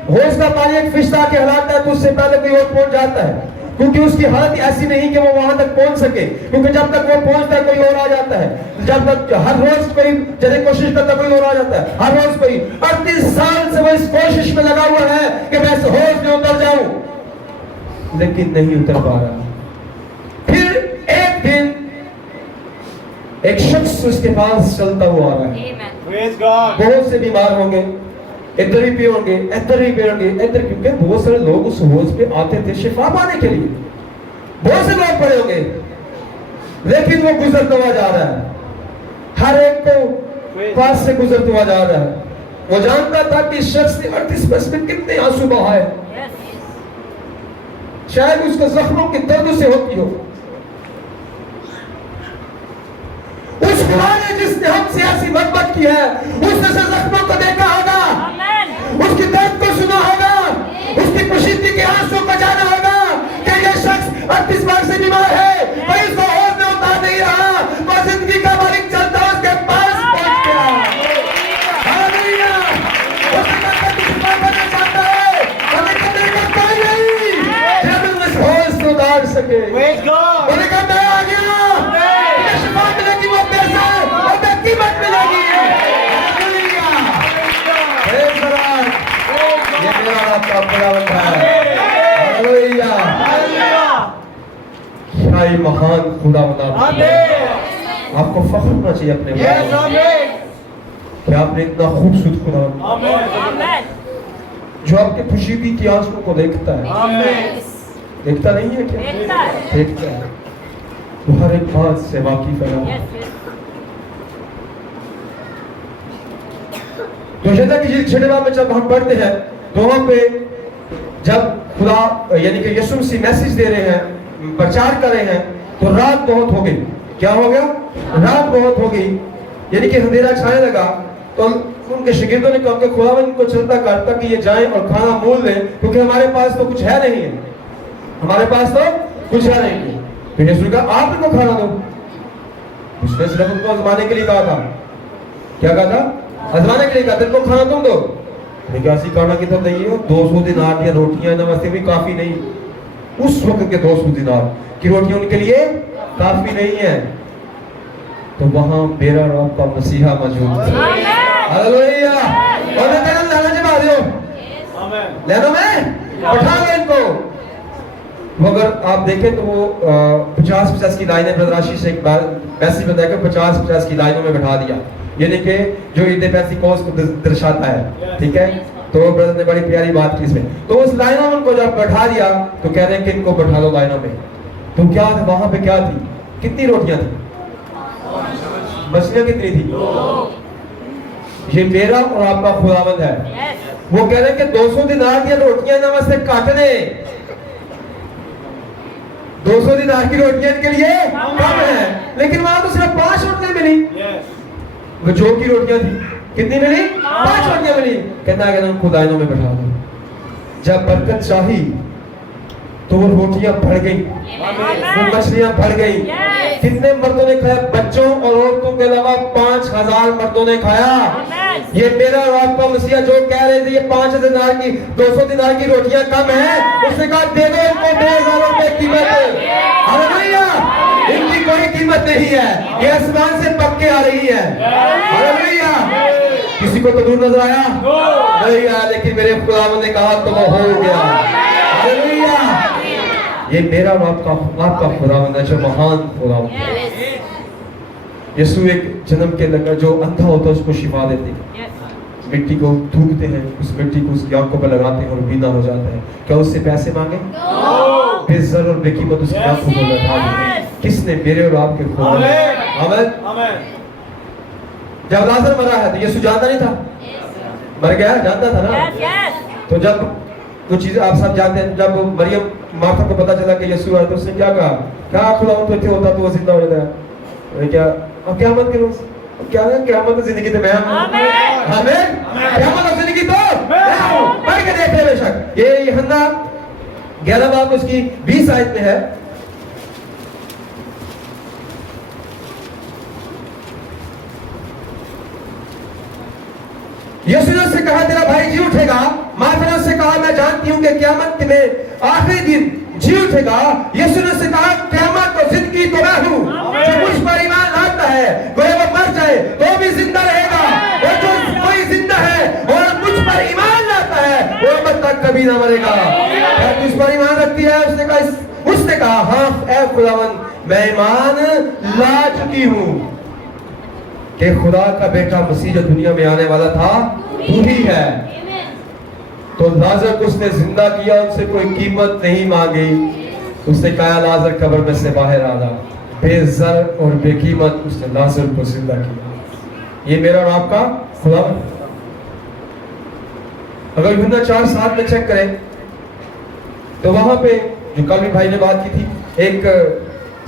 ہوش کا پانی ایک فشتا کے ہلاتا ہے تو اس سے پہلے کوئی اور پہنچ جاتا ہے, کیونکہ اس کی حالت ایسی نہیں کہ وہ وہاں تک پہنچ سکے, کیونکہ جب تک وہ پہنچتا ہے کوئی اور آ جاتا ہے, جب تک ہر روز کوئی جیسے کوشش کرتا ہے کوئی اور آ جاتا ہے, ہر روز کوئی. 38 سال سے وہ اس کوشش میں لگا ہوا ہے کہ میں اس ہوش میں اتر جاؤں, لیکن نہیں اتر پا رہا. پھر ایک دن ایک شخص اس کے پاس چلتا ہوا آ رہا ہے, بہت سے بیمار ہوں گے, ادھر ہی پہ ہوں گے, ادھر ہی پہ ہوں گے, ادھر, کیونکہ بہت سارے لوگ اس حوض پہ آتے تھے شفا پانے کے لیے, بہت سے لوگ پڑے ہوں گے, لیکن وہ گزرتا ہوا جا رہا ہے, ہر ایک کو پاس سے گزرتا ہوا جا رہا ہے. وہ جانتا تھا کہ اس شخص نے 38 برس میں کتنے آنسو بہائے, شاید اس کو زخموں کے درد سے ہوتی ہو. اس خدا نے جس نے ہم سے ایسی محبت کی ہے, اس نے زخموں کو دیکھا ہوگا, اس کی درد کو سنا ہوگا, اس کی کشیدگی کے آنسو کو جانا ہوگا کہ یہ شخص 38 برس سے بیمار ہے, وہ اس کو ہوش میں اتار نہیں رہا, وہ زندگی کا مالک چلتا اس کے پاس پہنچ گیا. ہاللویا. اس نے کہا کہ شفا پانا چاہتا ہے, ہمیں کرنے کا کوئی نہیں جب ہم اس ہوش کو اتار سکے. انہوں نے کہا میں آ گیا, مجھے شفا ملے گی, وہ پیسہ اور بے قیمت ملے گی. ہاللویا. یہ میرا آپ کا خداوند ہے. ہاللویا. کیا ہی مہان خداوند آپ ہے. آپ کو فخر ہونا چاہیے اپنے خداوند کہ آپ نے اتنا خوبصورت خداوند جو آپ کے پوشیدگی کی آنسوں کو دیکھتا ہے. دیکھتا نہیں ہے کیا؟ دیکھتا ہے. وہ ہر ایک بات سے واقف ہے. تو جیسا کہ 6 باب میں جب ہم پڑھتے ہیں تو وہاں پہ جب خدا یعنی کہ یسوع مسیح میسج دے رہے ہیں, پرچار کر رہے ہیں, تو رات بہت ہو گئی. کیا ہو گیا؟ رات بہت ہو گئی, یعنی کہ اندھیرا چھانے لگا. تو ان کے شاگردوں نے کہا کہ خداوند کو چلتا کرتا کہ یہ جائیں اور کھانا مول لیں, کیونکہ ہمارے پاس تو کچھ ہے نہیں ہے, ہمارے پاس تو کچھ ہے نہیں. پھر یسوع نے کہا آپ ان کو کھانا دو. اس نے صرف ان کو آزمانے کے لیے کہا تھا. کیا کہا تھا؟ آزمانے کے لیے کہا تھا, ان کو کھانا تم دو. میں کیا سی کھانا کی طرف نہیں ہو, 200 دینار یا روٹیاں نہ ویسے بھی کافی نہیں. اس وقت کے 200 دینار کی روٹیاں ان کے لیے کافی نہیں ہے. تو وہاں میرا رب کا مسیحا موجود تھا. ہاللویا. اور میں کہنا لانا جب آ رہے ہو لینو میں بٹھا لیں ان کو. مگر آپ دیکھیں تو وہ 50 کی لائنیں برادر آشیش سے ایک بار میسج بتایا کہ 50 کی لائنوں میں بٹھا دیا, یعنی کہ جو عید پینتیکوس کو درشاتا ہے. ٹھیک ہے, تو برادر نے بڑی پیاری بات کی اس میں. تو اس لائنوں میں ان کو جب بٹھا دیا تو کہہ رہے ہیں کہ ان کو بٹھا دو لائنوں میں. تو کیا تھا وہاں پہ, کیا تھی, کتنی روٹیاں تھیں, مچھلیاں کتنی تھی؟ یہ میرا اور آپ کا خداوند ہے. وہ کہہ رہے ہیں کہ 200 دینار کی روٹیاں نہ سے کاٹ دیں. 200 دینار کی روٹیاں ان کے لیے کم ہے, لیکن وہاں تو صرف 5 روٹیاں ملی. وہ جو کی روٹیاں تھی کتنی ملی؟ 5 روٹیاں ملی. کہنا ہے کہ ان کو دائنوں میں بٹھا دو. جب برکت چاہی تو وہ روٹیاں بڑھ گئی, وہ مچھلیاں بڑھ گئی. کتنے مردوں نے کھایا؟ بچوں اور عورتوں کے علاوہ 5000 مردوں نے کھایا. یہ میرا اور آپ کا مسیحا جو کہہ رہے تھے یہ 5 دینار کی 200 دینار کی روٹیاں کم ہیں, اس نے کہا دے دو ان کو 2000 روپے قیمت. ہاللویا. ان کی کوئی قیمت نہیں ہے, یہ آسمان سے پک کے آ رہی ہے. ہاللویا. کسی کو تو دور نظر آیا نہیں آیا, لیکن میرے خداوند نے کہا تو وہ ہو گیا. ہاللویا. یہ میرا اور آپ کا خداوند ہے جو مہان خداوند ہے. یسوع ایک جنم کے لگا جو اندھا ہوتا ہے اس کو شفا دیتے ہیں, مٹی کو تھوکتے ہیں, اس مٹی کو اس کی آنکھوں پر لگاتے ہیں اور بینا ہو جاتا ہے. کیا اس سے پیسے مانگے؟ بے زر اور بے قیمت اس کی آنکھوں کو لگا دی. کس نے؟ میرے اور آپ کے خدا نے. آمین. جب لازر مرا ہے تو یسوع جانتا نہیں تھا, مر گیا جانتا تھا نا. تو جب وہ چیزیں آپ سب جانتے ہیں, جب مریم मार्था को पता चला कि यीशु आया तो उसने क्या कहा, क्या खुदावंद तो होता तो वो जिंदा हो जाता। क्या अब क़यामत के रोज क्या है, क़यामत जिंदगी तो मैं हूं। आमीन। क़यामत जिंदगी तो मैं हूं। पढ़ के देख ले बेशक, ये यूहन्ना 11 बाब उसकी 20 आयत में है। यीशु ने उससे कहा तेरा भाई जी उठेगा। मार्था ने उससे कहा मैं जानती हूं कि क़यामत में आखिरी दिन जी उठेगा। यीशु ने उससे कहा क़यामत और जिंदगी तो मैं हूं। जो मुझ पर ईमान लाता है वो मर जाए तो भी जिंदा रहेगा, और जो कोई जिंदा है और मुझ पर ईमान लाता है वो अब तक कभी ना मरेगा। क्या तू इस पर ईमान रखती है? उसने कहा हाँ ऐ खुदावंद मैं ईमान ला चुकी हूं कि खुदा का बेटा मसीह जो दुनिया में आने वाला था तू ही है। तो लाजर को उसने जिंदा किया, उससे कोई कीमत नहीं मांगी। उसने कहा लाजर कब्र में से बाहर आ रहा, बेज़र और बेकीमत उसने लाजर को जिंदा किया। ये मेरा और आपका खुदा। अगर यूहन्ना 4:7 में चेक करें तो वहां पे जो कल भी भाई ने बात की थी, एक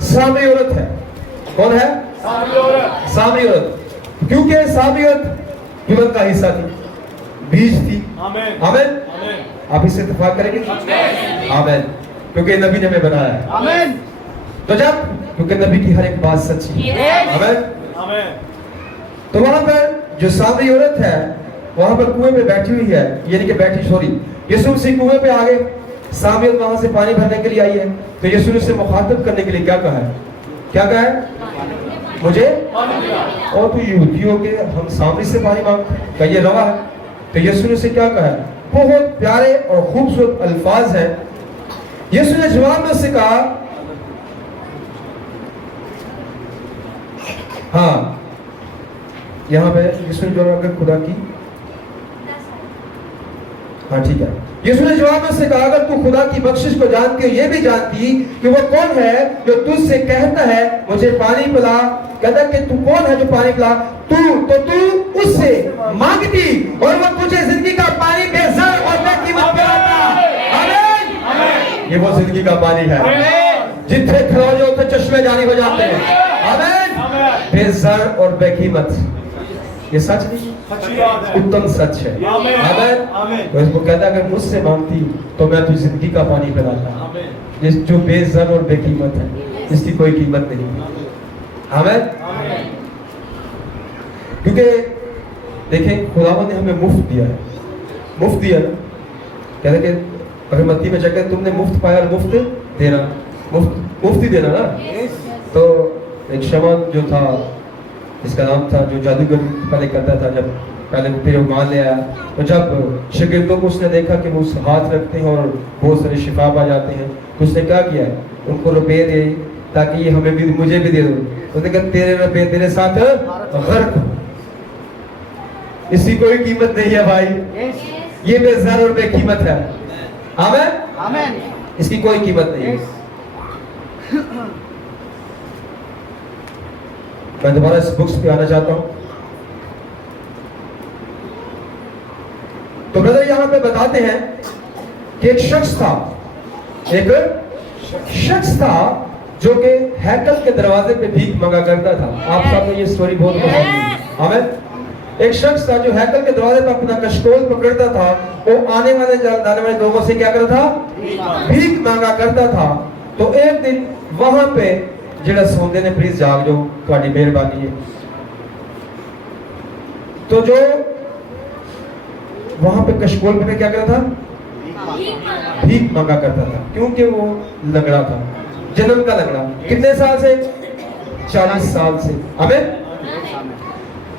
सामरी औरत है। कौन है? सामरी औरत। क्योंकि सामरी औरत युवक का हिस्सा थी, बीज थी। आमीन। आप इससे इत्तेफाक करेंगे? आमीन। क्योंकि नबी ने हमें बनाया है। आमीन। तो जब क्योंकि नबी की हर एक बात सच्ची है। आमीन। तो वहां पर जो सामरी औरत है वहां पर कुएं पे बैठी हुई है, यानी कि बैठी सॉरी यीशु मसीह कुएं पे आ गए। सामरी औरत वहां से पानी भरने के लिए आई है। तो यीशु ने उसे मुखातिब करने के लिए क्या कहा है? क्या कहा है? मुझे और तू यहूदियों के हम सामरी से पानी मांग, क्या ये रवा है? तो यीशु ने उसे क्या कहा है? बहुत प्यारे और खूबसूरत अल्फाज हैं। यीशु ने जवाब में उससे कहा हाँ, यहाँ पे यीशु ने जवाब में खुदा की हाँ ठीक है। यीशु ने जवाब में उससे कहा अगर तू खुदा की बख्शिश को जानती हो, ये भी जानती कि वो कौन है जो तुझसे कहता है मुझे पानी पिला, कहता कि तू कौन है जो पानी पिला, तू उससे मांगती और वो तुझे जिंदगी का पानी बेज़र और बेकीमत पिलाता। आमीन। ये वो जिंदगी का पानी है, जितने खरोजे उतने चश्मे जारी हो जाते हैं। आमीन। बेज़र और बेकीमत, ये सच नहीं, उत्तम सच है। आमीन। तो इसको कहता अगर मुझसे मांगती तो मैं तुझे जिंदगी का पानी पिलाता, जिस जो बेज़र और बेकीमत है, जिसकी कोई कीमत नहीं। आमीन। क्योंकि देखें खुदावंद ने हमें मुफ्त दिया है, मुफ्त दिया ना। कहते कि अगर मत्ती में चेक तुमने मुफ्त पाया और मुफ्त देना, मुफ्त ही देना ना। तो एक शमन जो था, इसका नाम था, जो जादूगर पहले करता था, जब पहले फिर वो मान ले आया, तो जब शागिर्दों को उसने देखा कि वो हाथ रखते हैं और बहुत सारे शिफा पा जाते हैं, तो उसने क्या किया? उनको रुपये दे ताकि ये हमें भी मुझे भी दे दो। उसने कहा तेरे रुपये तेरे साथ गर्क, इसकी कोई कीमत नहीं है भाई, ये बेज़र और बेकीमत है। आमीन। आमीन। इसकी कोई कीमत नहीं है। मैं दोबारा इस बुक्स पे आना चाहता हूं। तो ब्रदर यहां पे बताते हैं कि एक शख्स था जो कि हैकल के दरवाजे पे भीख मांगा करता था। आप सबको ये स्टोरी बहुत पसंद है। आमीन। एक शख्स था जो हैकल के दरवाजे पर अपना कशकोल पकड़ता था, वो आने वाले जाने वाले लोगों से क्या करता था? भीख मांगा करता था। तो एक दिन वहां पे जेड़ा सोंदे ने प्लीज जाग जो तुम्हारी मेहरबानी है, तो जो वहां पे कशकोल पे क्या करता था? भीख मांगा करता था, क्योंकि वो लंगड़ा था, जन्म का लंगड़ा। कितने साल से? 40 साल से। आमीन।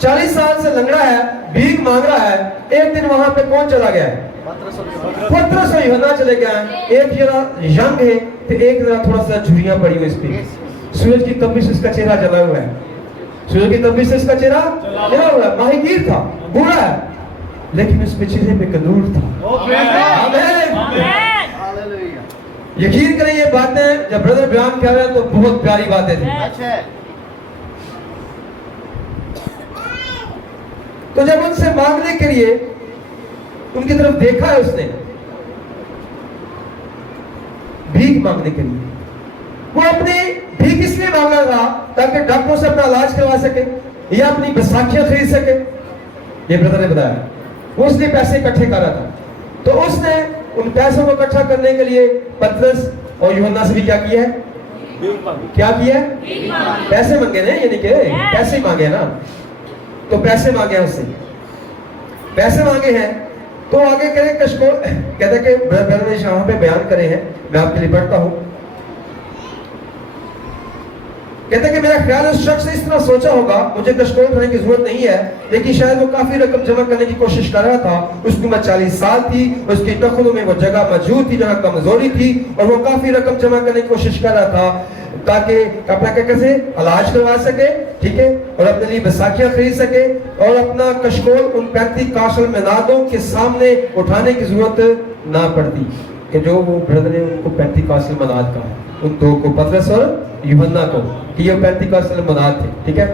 40 साल से लंगड़ा है, भीख मांग रहा है। एक दिन वहां पे कौन चला गया? पतरस और यूहन्ना चले गए। एक जरा यंग है तो एक जरा थोड़ा सा झुर्रियां पड़ी हुई इस पे, सूरज की तपिश से इसका चेहरा जला हुआ है, सूरज की तपिश से इसका चेहरा जला हुआ है। माहीगीर था, बूढ़ा है, लेकिन उसके चेहरे पे कनूर था। आमीन। यकीन करें ये बातें जब ब्रदर बयान कर रहे हैं तो बहुत प्यारी बातें थी। तो जब उनसे मांगने के लिए उनकी तरफ देखा है उसने, मांगने के लिए, वो अपनी भीख इसलिए मांग रहा था ताकि डॉक्टरों से अपना इलाज करवा सके या अपनी बैसाखियां खरीद सके। ये ब्रदर ने बताया, वो इसलिए पैसे इकट्ठे कर रहा था। तो उसने उन पैसों को इकट्ठा करने के लिए पतरस और यूहन्ना से भी क्या किया है? क्या किया? पैसे मांगे ना, यानी कि पैसे मांगे ना, तो पैसे मांगे हैं उससे, पैसे मांगे हैं। तो आगे करें कशकोल कहते हैं कि ब्रदर ने यहाँ पे बयान करे हैं, मैं आपके लिए पढ़ता हूँ। कहते हैं कि मेरा ख्याल उस शख्स ने इस तरह सोचा होगा, मुझे कशकोल करने की जरूरत नहीं है, लेकिन शायद वो काफी रकम जमा करने की कोशिश कर रहा था। उसकी उम्र 40 साल थी, उसकी टखनों में वो जगह मौजूद थी जहाँ कमजोरी थी, और वो काफी रकम जमा करने की कोशिश कर रहा था ताकि अपना क्या कैसे इलाज करवा सके, ठीक है, और अपने लिए बैसाखियां खरीद सके, और अपना कशकोल उन 35 काशल मेनादों के सामने उठाने की जरूरत ना पड़ती कि जो वो ब्रदर ने उनको 35 काशल मेनाद कहा, उन दो को, पतरस और यूहन्ना को, कि ये 35 काशल मेनाद थे, ठीक है।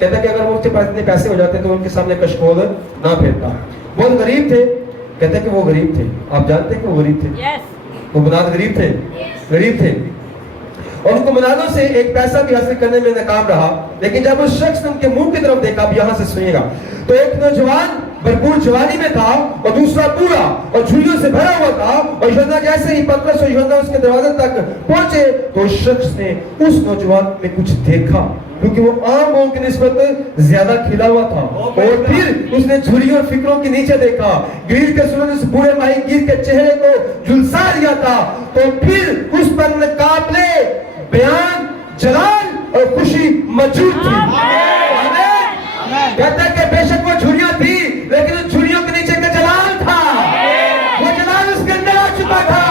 कहता कि अगर वो उसके पास इतने पैसे हो जाते तो उनके सामने कशकोल ना फेरता। बहुत गरीब थे, कहते कि वो गरीब थे, आप जानते हैं कि वो गरीब थे, वो मेनाद गरीब थे, गरीब थे, और उनको मेनादों से एक पैसा भी हासिल करने में नाकाम रहा। लेकिन जब उस शख्स ने उनके मुंह की तरफ देखा, अब यहां से सुनिएगा, तो एक नौजवान भरपूर जवानी में था और दूसरा बूढ़ा और झुर्रियों से भरा हुआ था, और यूहन्ना जैसे ही पतरस और यूहन्ना उसके दरवाजे तक पहुंचे तो उस शख्स ने उस नौजवान में कुछ देखा, क्योंकि वो आम लोगों की निस्बत ज्यादा खिला हुआ था। और फिर उसने झुर्रियों और फिक्रों के नीचे देखा, गिर के सूरज उस बूढ़े माही गिर के चेहरे को झुलसा दिया था। तो फिर उस पर नकाबले बयान जलाल और खुशी मौजूद थी। कहता है कि बेशक वो झुर्रियां थी, लेकिन उन झुर्रियों के नीचे का जलाल था, वो जलाल उसके अंदर आ चुका था।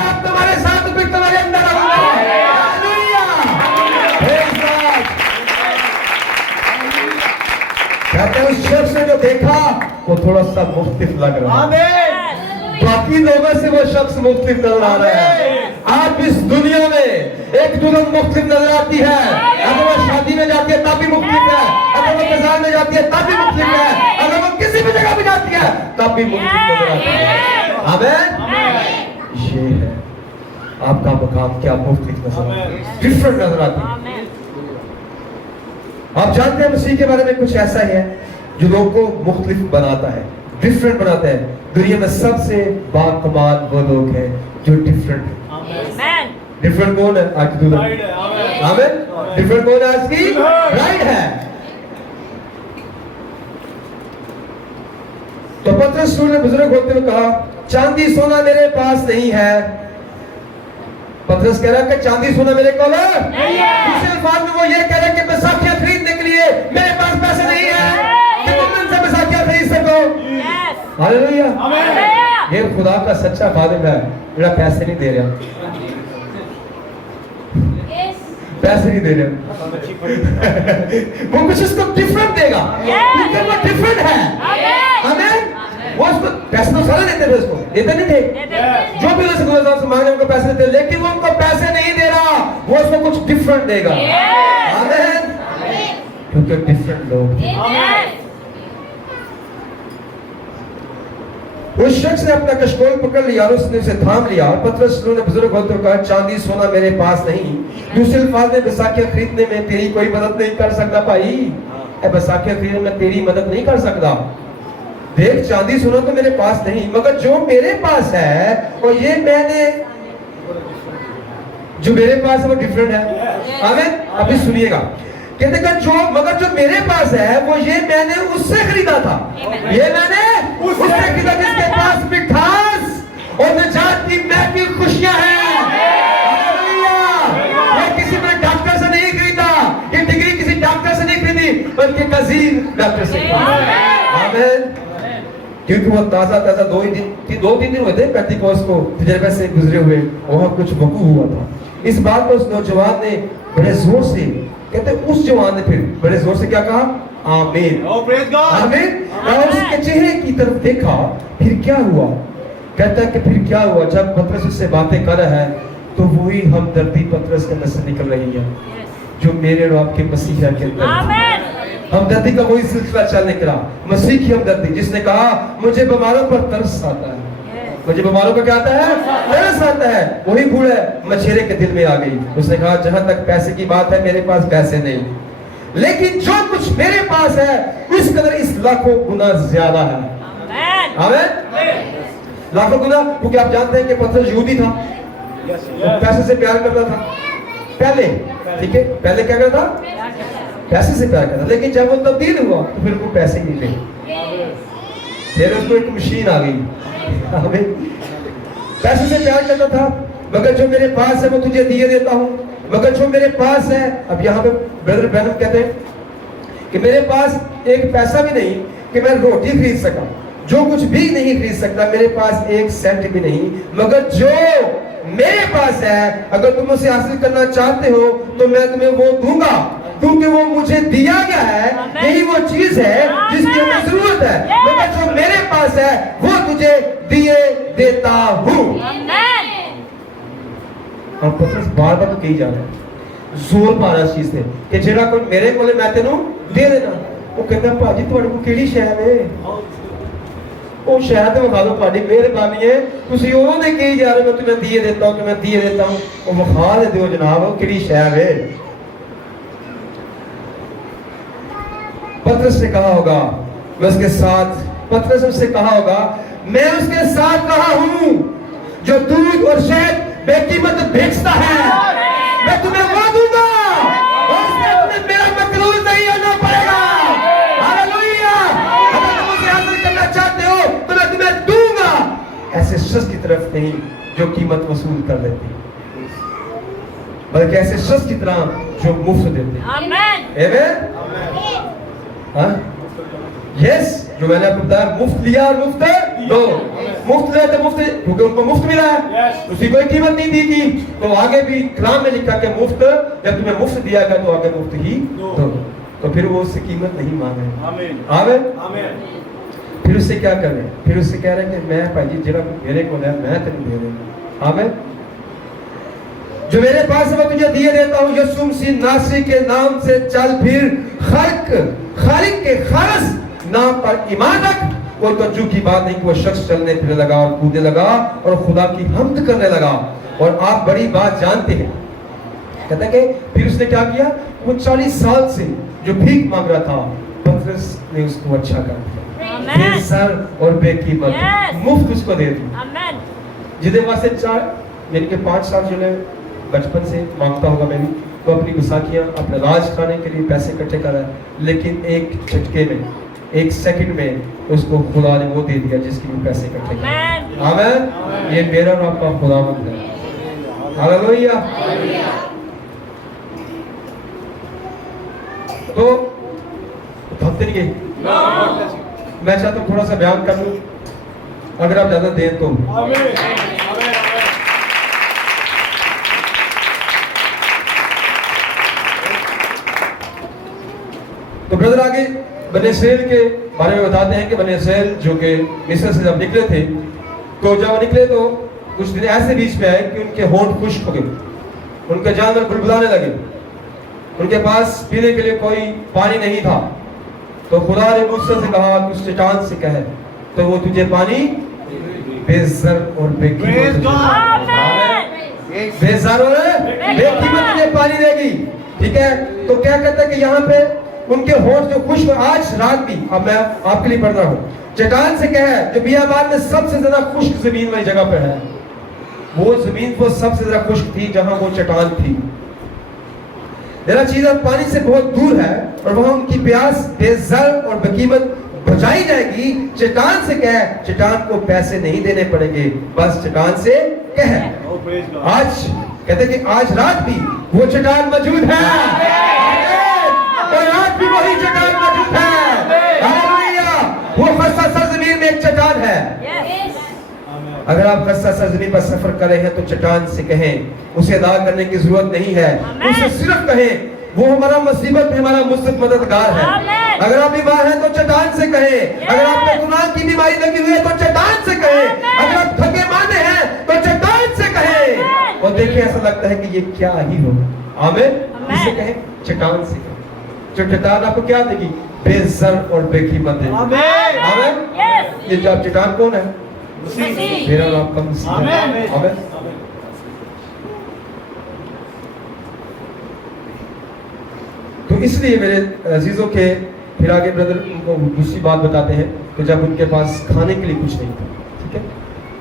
आप तुम्हारे साथ फिर तुम्हारे अंदर आऊंगा। कहते हैं उस शख्स ने जो देखा वो थोड़ा सा मुख्तलिफ लग रहा है, बाकी लोगों से वो शख्स मुख्तलिफ नजर आ रहा है। आप इस दुनिया में एक दुल्हन मुख्तलिफ नजर आती है, अगर वो शादी में जाती है तब भी मुख्तलिफ है, अगर वो बाजार में जाती है तब भी मुख्तलिफ है, अगर वो किसी भी जगह पे जाती है तब भी मुख्तलिफ नजर आती है। आमीन। ये है आपका मकाम, क्या मुख्तलिफ नजर आता है, डिफरेंट नजर आती है। आप जानते हैं मसीह के बारे में कुछ ऐसा ही है जो लोगों को मुख्तलिफ बनाता है, डिफरेंट बनाता है। दुनिया में सबसे बाकमाल वो लोग हैं जो डिफरेंट है। डिफरेंट कौन है? आज की दुल्हन, आमीन। डिफरेंट कौन है? आज की ब्राइड है। तो पतरस ने बुजुर्ग होते हुए कहा, चांदी सोना मेरे पास नहीं है। पतरस कह रहा है कि चांदी सोना मेरे को नहीं है। दूसरे अल्फाज में वो ये कह रहा है कि बैसाखियां खरीदने के लिए मेरे पास पैसे नहीं है कि तुम उनसे बैसाखियां खरीद सको। हालेलुया। ये खुदा का सच्चा खादिम है, मेरा पैसे नहीं दे रहा, पैसे नहीं दे रहे वो कुछ उसको डिफरेंट देगा, क्योंकि वो डिफरेंट है। आमीन। वो उसको पैसे तो सारे देते थे, उसको देते नहीं थे, जो भी उससे गुलाम से मांगे उनको पैसे देते, लेकिन वो उनको पैसे नहीं दे रहा, वो उसको कुछ डिफरेंट देगा। आमीन। क्योंकि डिफरेंट लोग। उस शख्स ने अपना कशकोल पकड़ लिया और उसने उसे थाम लिया। पतरस ने बुजुर्ग होते हुए कहा, चांदी सोना मेरे पास नहीं, दूसरे अल्फाज में बैसाखियां खरीदने में तेरी कोई मदद नहीं कर सकता भाई, बैसाखियां खरीदने में तेरी मदद नहीं कर सकता। देख, चांदी सोना तो मेरे पास नहीं, मगर जो मेरे पास है और ये मैंने, जो मेरे पास है वो डिफरेंट है। आमीन। अभी सुनिएगा, कहते हैं जो मेरे पास है वो ये मैंने उससे खरीदा था, ये मैंने उससे खरीदा जिसके पास मिठास और निजात की महफिल खुशियां हैं। ये किसी में डॉक्टर से नहीं खरीदा, ये डिग्री किसी डॉक्टर से नहीं खरीदी, बल्कि कजीर डॉक्टर से। आमीन। क्योंकि वो ताजा ताजा 2-3 दिन हुए थे पेंटिकोस्ट को तजर्बे से गुजरे हुए, वहां कुछ वकूअ हुआ था। इस बात को उस नौजवान ने बड़े जोर से, कहते उस जवान ने फिर बड़े जोर से क्या कहा? आमीन। आमीन। और उसके चेहरे की तरफ देखा, फिर क्या हुआ? कहता है कि फिर क्या हुआ, जब पतरस उससे बातें कर रहा है तो वही हमदर्दी पतरस के अंदर से निकल रही है जो मेरे और आपके मसीहा के अंदर। हमदर्दी का वही सिलसिला चल निकला, मसीह की हमदर्दी, जिसने कहा मुझे बीमारों पर तरस आता है, मुझे बीमारों को क्या आता है, तरस आता है। वही बूढ़े मछेरे के दिल में आ गई। उसने कहा जहां तक पैसे की बात है मेरे पास पैसे नहीं, लेकिन जो कुछ मेरे पास है उस कदर इस लाखों गुना ज्यादा है। आमीन। लाखों गुना। क्योंकि आप जानते हैं कि पतरस यहूदी था, वो पैसे से प्यार करता था पहले, ठीक है, पहले क्या करता, पैसे से प्यार करता। लेकिन जब वो तब्दील हुआ तो फिर वो पैसे ही नहीं थे, फिर उसको एक मशीन आ गई। पैसे से प्यार करता था, मगर जो मेरे पास है वो तुझे दिए देता हूँ, मगर जो मेरे पास है। अब यहाँ पे ब्रदर ब्रैनम कहते हैं कि मेरे पास एक पैसा भी नहीं कि मैं रोटी खरीद सका, जो कुछ भी नहीं खरीद सकता, मेरे पास एक सेंट भी नहीं, मगर जो मेरे पास है अगर तुम उसे हासिल करना चाहते हो तो मैं तुम्हें वो दूंगा, क्योंकि वो मुझे दिया गया है। यही वो चीज है जिसकी हमें जरूरत है, मगर जो मेरे पास है वो तुझे दिए देता हूँ। और पतरस बार बार कही जा रहा है, जोर पा रहा चीज से कि जेड़ा कोई मेरे कोले मैं तेनू दे देना। वो कहता भाजी तुहाडे को केड़ी शै है, ਉਹ ਸ਼ਾਇਦ ਵਿਖਾ ਦਿਓ, ਤੁਹਾਡੀ ਮਿਹਰਬਾਨੀ ਹੈ, ਤੁਸੀਂ ਉਹਨੇ ਕਹੀ ਜਾ ਰਹੇ ਹੋ ਕਿ ਮੈਂ ਦੀਏ ਦੇਤਾ ਹੂੰ, ਕਿ ਮੈਂ ਦੀਏ ਦੇਤਾ ਹੂੰ, ਉਹ ਵਿਖਾ ਦੇ ਦਿਓ ਜਨਾਬ, ਉਹ ਕਿਹੜੀ ਸ਼ੈ ਹੈ। पतरस ने कहा होगा, मैं उसके साथ, पतरस उससे कहा होगा, मैं उसके साथ रहा हूं जो दूध और शहद बेकीमत बेचता है, मैं तुम्हें वो दूंगा और इसमें तुम्हें मेरा मकरूज नहीं होना पड़ेगा। हालेलुया। अगर तुम उसे हासिल करना चाहते हो तो मैं तुम्हें दूंगा, ऐसे शख्स की तरफ नहीं जो कीमत वसूल कर लेते, बल्कि ऐसे शख्स की तरह जो मुफ्त देते। आमीन। यस, जो मैंने आपको बताया, मुफ्त लिया और मुफ्त दो। मुफ्त लिया तो मुफ्त, क्योंकि उनको मुफ्त मिला है, उसकी कोई कीमत नहीं दी थी। तो आगे भी कलाम में लिखा कि मुफ्त, जब तुम्हें मुफ्त दिया गया तो आगे मुफ्त ही दो। तो फिर वो उससे कीमत नहीं मांग रहे। आमीन। फिर उससे क्या कर रहे हैं, फिर उससे कह रहे हैं कि मैं भाई जी जरा मेरे को है मैं तेरे दे देगा। आमीन। जो मेरे पास है वो तुझे दिए देता हूँ, यीशु मसीह नासरी के नाम से चल फिर, खालिक के खालस नाम पर ईमान रख। कोई तज्जुब की बात नहीं कि वो शख्स चलने फिरने लगा और कूदने लगा और खुदा की हम्द करने लगा। और आप बड़ी बात जानते हैं, कहता कि फिर उसने क्या किया, वो 40 साल से जो भीख मांग रहा था, पतरस ने उसको अच्छा कर दिया, बेसर और बेकीमत मुफ्त उसको दे दी। जिदे वास्ते 5 साल जो है बचपन से मांगता होगा, मैं भी तो अपनी गुसाखियां अपने राज खाने के लिए पैसे इकट्ठे कर रहा है, लेकिन एक झटके में, एक सेकंड में उसको खुदा ने वो दे दिया जिसकी वो पैसे इकट्ठे कर। आमीन। ये मेरा और आपका खुदावंद है। हालेलुया। तो भागते नहीं गए। मैं चाहता हूँ थोड़ा सा बयान कर लूं, अगर आप ज्यादा दें तो। तो ब्रदर आगे बने इसराइल के बारे में बताते हैं कि बने इसराइल जो कि मिस्र से जब निकले थे, तो जब निकले तो कुछ दिन ऐसे बीच में आए कि उनके होंठ खुश्क हो गए, उनके जानवर बुलबुलाने लगे, उनके पास पीने के लिए कोई पानी नहीं था। तो खुदा ने मूसा से कहा कि उस चट्टान से कहे तो वो तुझे पानी बेज़र और बेकीमत तुझे पानी देगी। ठीक है। तो क्या कहता है कि यहाँ पे उनके होंठ जो खुश्क, आज रात भी, अब मैं आपके लिए पढ़ रहा हूँ, चट्टान से कहे जो बियाबान में सबसे ज्यादा खुश्क जमीन वाली जगह पर है, वो जमीन वो सबसे ज्यादा खुश्क थी जहां वो चट्टान थी। जरा चीज पानी से बहुत दूर है और वहां उनकी प्यास बेज़र और बेकीमत बुझाई जाएगी। चट्टान से कहे, चट्टान को पैसे नहीं देने पड़ेंगे, बस चट्टान से कहे। आज कहते कि आज रात भी वो चट्टान मौजूद है और आज भी वही चट्टान मौजूद है। हालेलुया। वो खस्ता सरजमीन में एक चट्टान है। अगर आप खस्ता सरजमीन पर सफर कर रहे हैं तो चट्टान से कहें, उसे अदा करने की जरूरत नहीं है, उसे सिर्फ कहें, वो हमारा मुसीबत में हमारा मुस्तक मददगार है। अगर आप बीमार हैं तो चट्टान से कहें, अगर आपको गुनाह की बीमारी लगी हुई है तो चट्टान से कहें, अगर आप थके मांदे हैं तो चट्टान से कहें। और देखिए ऐसा लगता है कि ये क्या ही होगा। आमीन। इसे कहें, चट्टान से कहें। जो चट्टान आपको क्या देगी, बेज़र और बेकीमत है। आमीन। ये जो चट्टान कौन है, मेरा और आपका मसीह है। आमीन। तो इसलिए मेरे अजीजों के फिर आगे ब्रदर उनको दूसरी बात बताते हैं। तो जब उनके पास खाने के लिए कुछ नहीं था, ठीक है,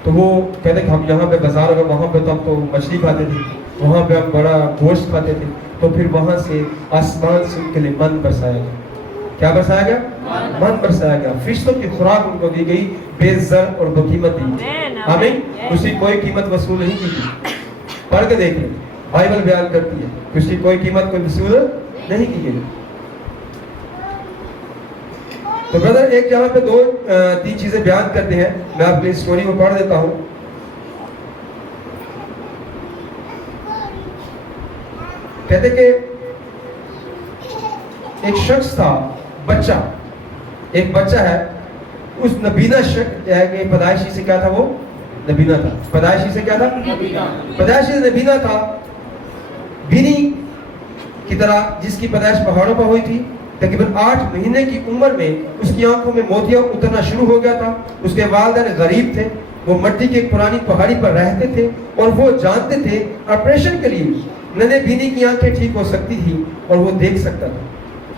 तो वो कहते कि हम यहाँ पे बाजार में, वहाँ पे तो हम तो मछली खाते थे, वहाँ पे हम बड़ा गोश्त खाते थे। तो फिर वहाँ से आसमान से उनके लिए मन बरसाया गया। क्या बरसाया गया? मन बरसाया गया। फरिश्तों की खुराक उनको दी गई, बेज़र और बकीमत दी। आमीन। उसकी कोई कीमत वसूल नहीं की थी। पढ़ के देख लें, बाइबल बयान करती है कि उसकी कोई कीमत कोई वसूल नहीं की गई। तो ब्रदर एक यहाँ पे दो तीन चीजें बयान करते हैं। मैं आपकी स्टोरी को पढ़ देता हूँ। कहते कि एक शख्स था, बच्चा, एक बच्चा है, उस नबीना पैदाइशी से क्या था? वो नबीना था। पैदाइशी से क्या था? पैदाइशी से नबीना था, बिनी की तरह, जिसकी पैदाइश पहाड़ों पर हुई थी। तकरीबन 8 महीने की उम्र में उसकी आंखों में मोतिया उतरना शुरू हो गया था। उसके वालिदैन गरीब थे, वो मट्टी की एक पुरानी पहाड़ी पर रहते थे और वो जानते थे ऑपरेशन के लिए नन्हे बीनी की आंखें ठीक हो सकती थी और वो देख सकता था।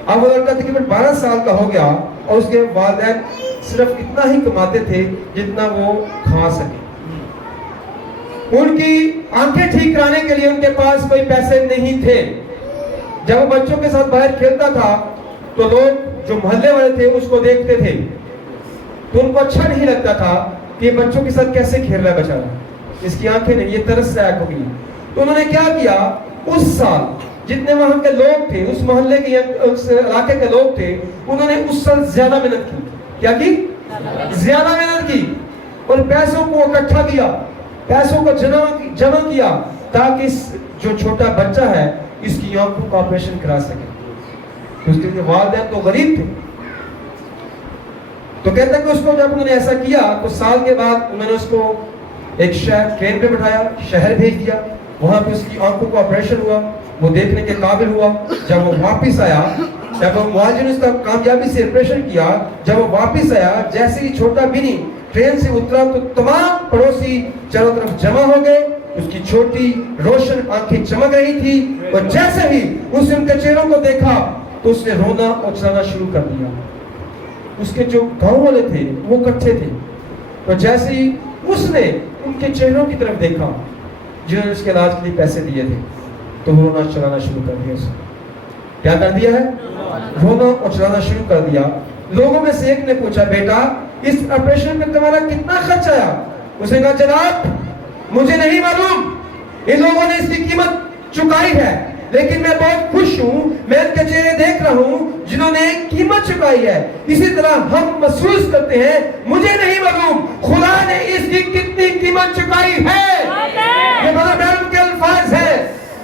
अब वो लड़का तकरीबन 12 साल का हो गया और उसके वालिदैन सिर्फ इतना ही कमाते थे जितना वो खा सके। उनकी आंखें ठीक कराने के लिए उनके पास कोई पैसे नहीं थे। जब वो बच्चों के साथ बाहर खेलता था तो लोग जो मोहल्ले वाले थे उसको देखते थे, तो उनको अच्छा नहीं लगता था कि ये बच्चों के साथ कैसे खेल रहा है बेचारा, इसकी आंखें नहीं, ये तरस से आंख हो गई। तो उन्होंने क्या किया, उस साल जितने वहां के लोग थे, उस मोहल्ले के, उस इलाके के लोग थे, उन्होंने उस साल ज्यादा मेहनत की। क्या की? ज्यादा मेहनत की और पैसों को इकट्ठा किया, पैसों को जमा किया ताकि जो छोटा बच्चा है इसकी आंखों का ऑपरेशन करा सके। उसके वालिदैन तो गरीब थे। तो कहते हैं कि उसको जब उन्होंने ऐसा किया तो साल के बाद उन्होंने उसको एक शहर ट्रेन पे बिठाया, शहर भेज दिया। वहां पे उसकी आंखों का ऑपरेशन हुआ, वो देखने के काबिल हुआ। जब वो वापस आया, जब वो मुआजिर ने उसका कामयाबी से ऑपरेशन किया, जब वो वापस आया, जैसे ही छोटा बिनी ट्रेन से उतरा तो तमाम पड़ोसी चारों तरफ जमा हो गए। उसकी छोटी रोशन आंखें चमक रही थी और जैसे ही उसने उनके चेहरों को देखा तो उसने रोना और चलाना शुरू कर दिया। उसके जो गांव वाले थे वो इकट्ठे थे, तो जैसे ही उसने उनके चेहरों की तरफ देखा जिन्होंने उसके इलाज के लिए पैसे दिए थे, तो वो रोना चलाना शुरू कर दिया। उसने क्या कर दिया है? रोना और चलाना शुरू कर दिया। लोगों में से एक ने पूछा, बेटा इस ऑपरेशन में तुम्हारा कितना खर्च आया? उसने कहा, जनाब मुझे नहीं मालूम, इन लोगों ने इसकी कीमत चुकाई है, लेकिन मैं बहुत खुश हूँ, मैं इनके चेहरे देख रहा हूँ जिन्होंने कीमत चुकाई है। इसी तरह हम महसूस करते हैं, मुझे नहीं मालूम खुदा ने इसकी कितनी कीमत चुकाई है। ये मदर मैडम के अल्फाज है,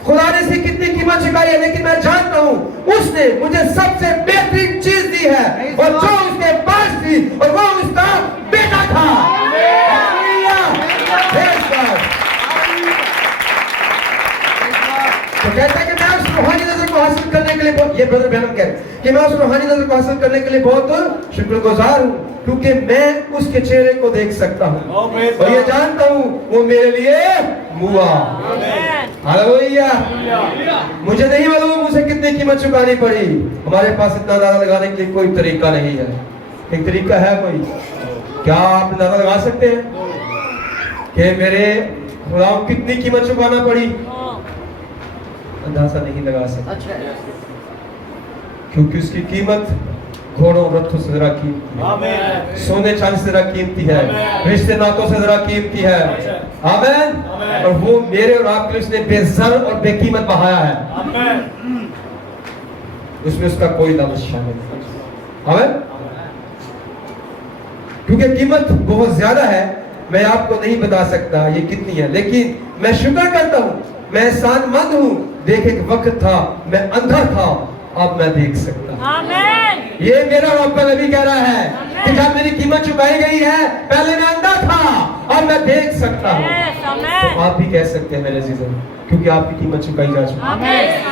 खुदा ने इसकी कितनी कीमत चुकाई है, लेकिन मैं जानता हूँ उसने मुझे सबसे बेहतरीन चीज दी है और जो उसके पास थी और वो उसका बेटा था। तो कहता है कि मैं उस रूहानी नजर को हासिल करने के लिए, ये ब्रदर बहन कह रहे हैं कि मैं उस रूहानी नजर को हासिल करने के लिए बहुत शुक्रगुजार हूँ, क्योंकि मैं उसके चेहरे को देख सकता हूँ और ये जानता हूँ वो मेरे लिए मुआ। हालेलुया। मुझे नहीं मालूम मुझे कितनी कीमत चुकानी पड़ी। हमारे पास इतना नारा लगाने के लिए कोई तरीका नहीं है। एक तरीका है कोई? क्या आप नारा लगा सकते हैं कि मेरे खुदा को कितनी कीमत चुकाना पड़ी? अंदाजा नहीं लगा सकते, क्योंकि उसकी कीमत घोड़ों रथों से जरा कीमती, सोने चांदी से जरा कीमती है, रिश्ते नातों से जरा कीमती है। आमीन। और वो मेरे और आपके लिए उसने बेज़र और बेकीमत बहाया है, उसमें उसका कोई लालच शामिल नहीं। आमीन। क्योंकि कीमत बहुत ज्यादा है, मैं आपको नहीं बता सकता ये कितनी है, लेकिन मैं शुक्र करता हूँ, मैं एहसानमंद हूँ। देख एक वक्त था मैं अंधा था, अब मैं देख सकता हूँ। आमीन। ये मेरा रब नबी कह रहा है कि जब मेरी कीमत चुकाई गई है, पहले मैं अंधा था, अब मैं देख सकता हूँ। तो आप भी कह सकते हैं मेरे अजीजों, क्योंकि आपकी कीमत चुकाई जा चुकी है।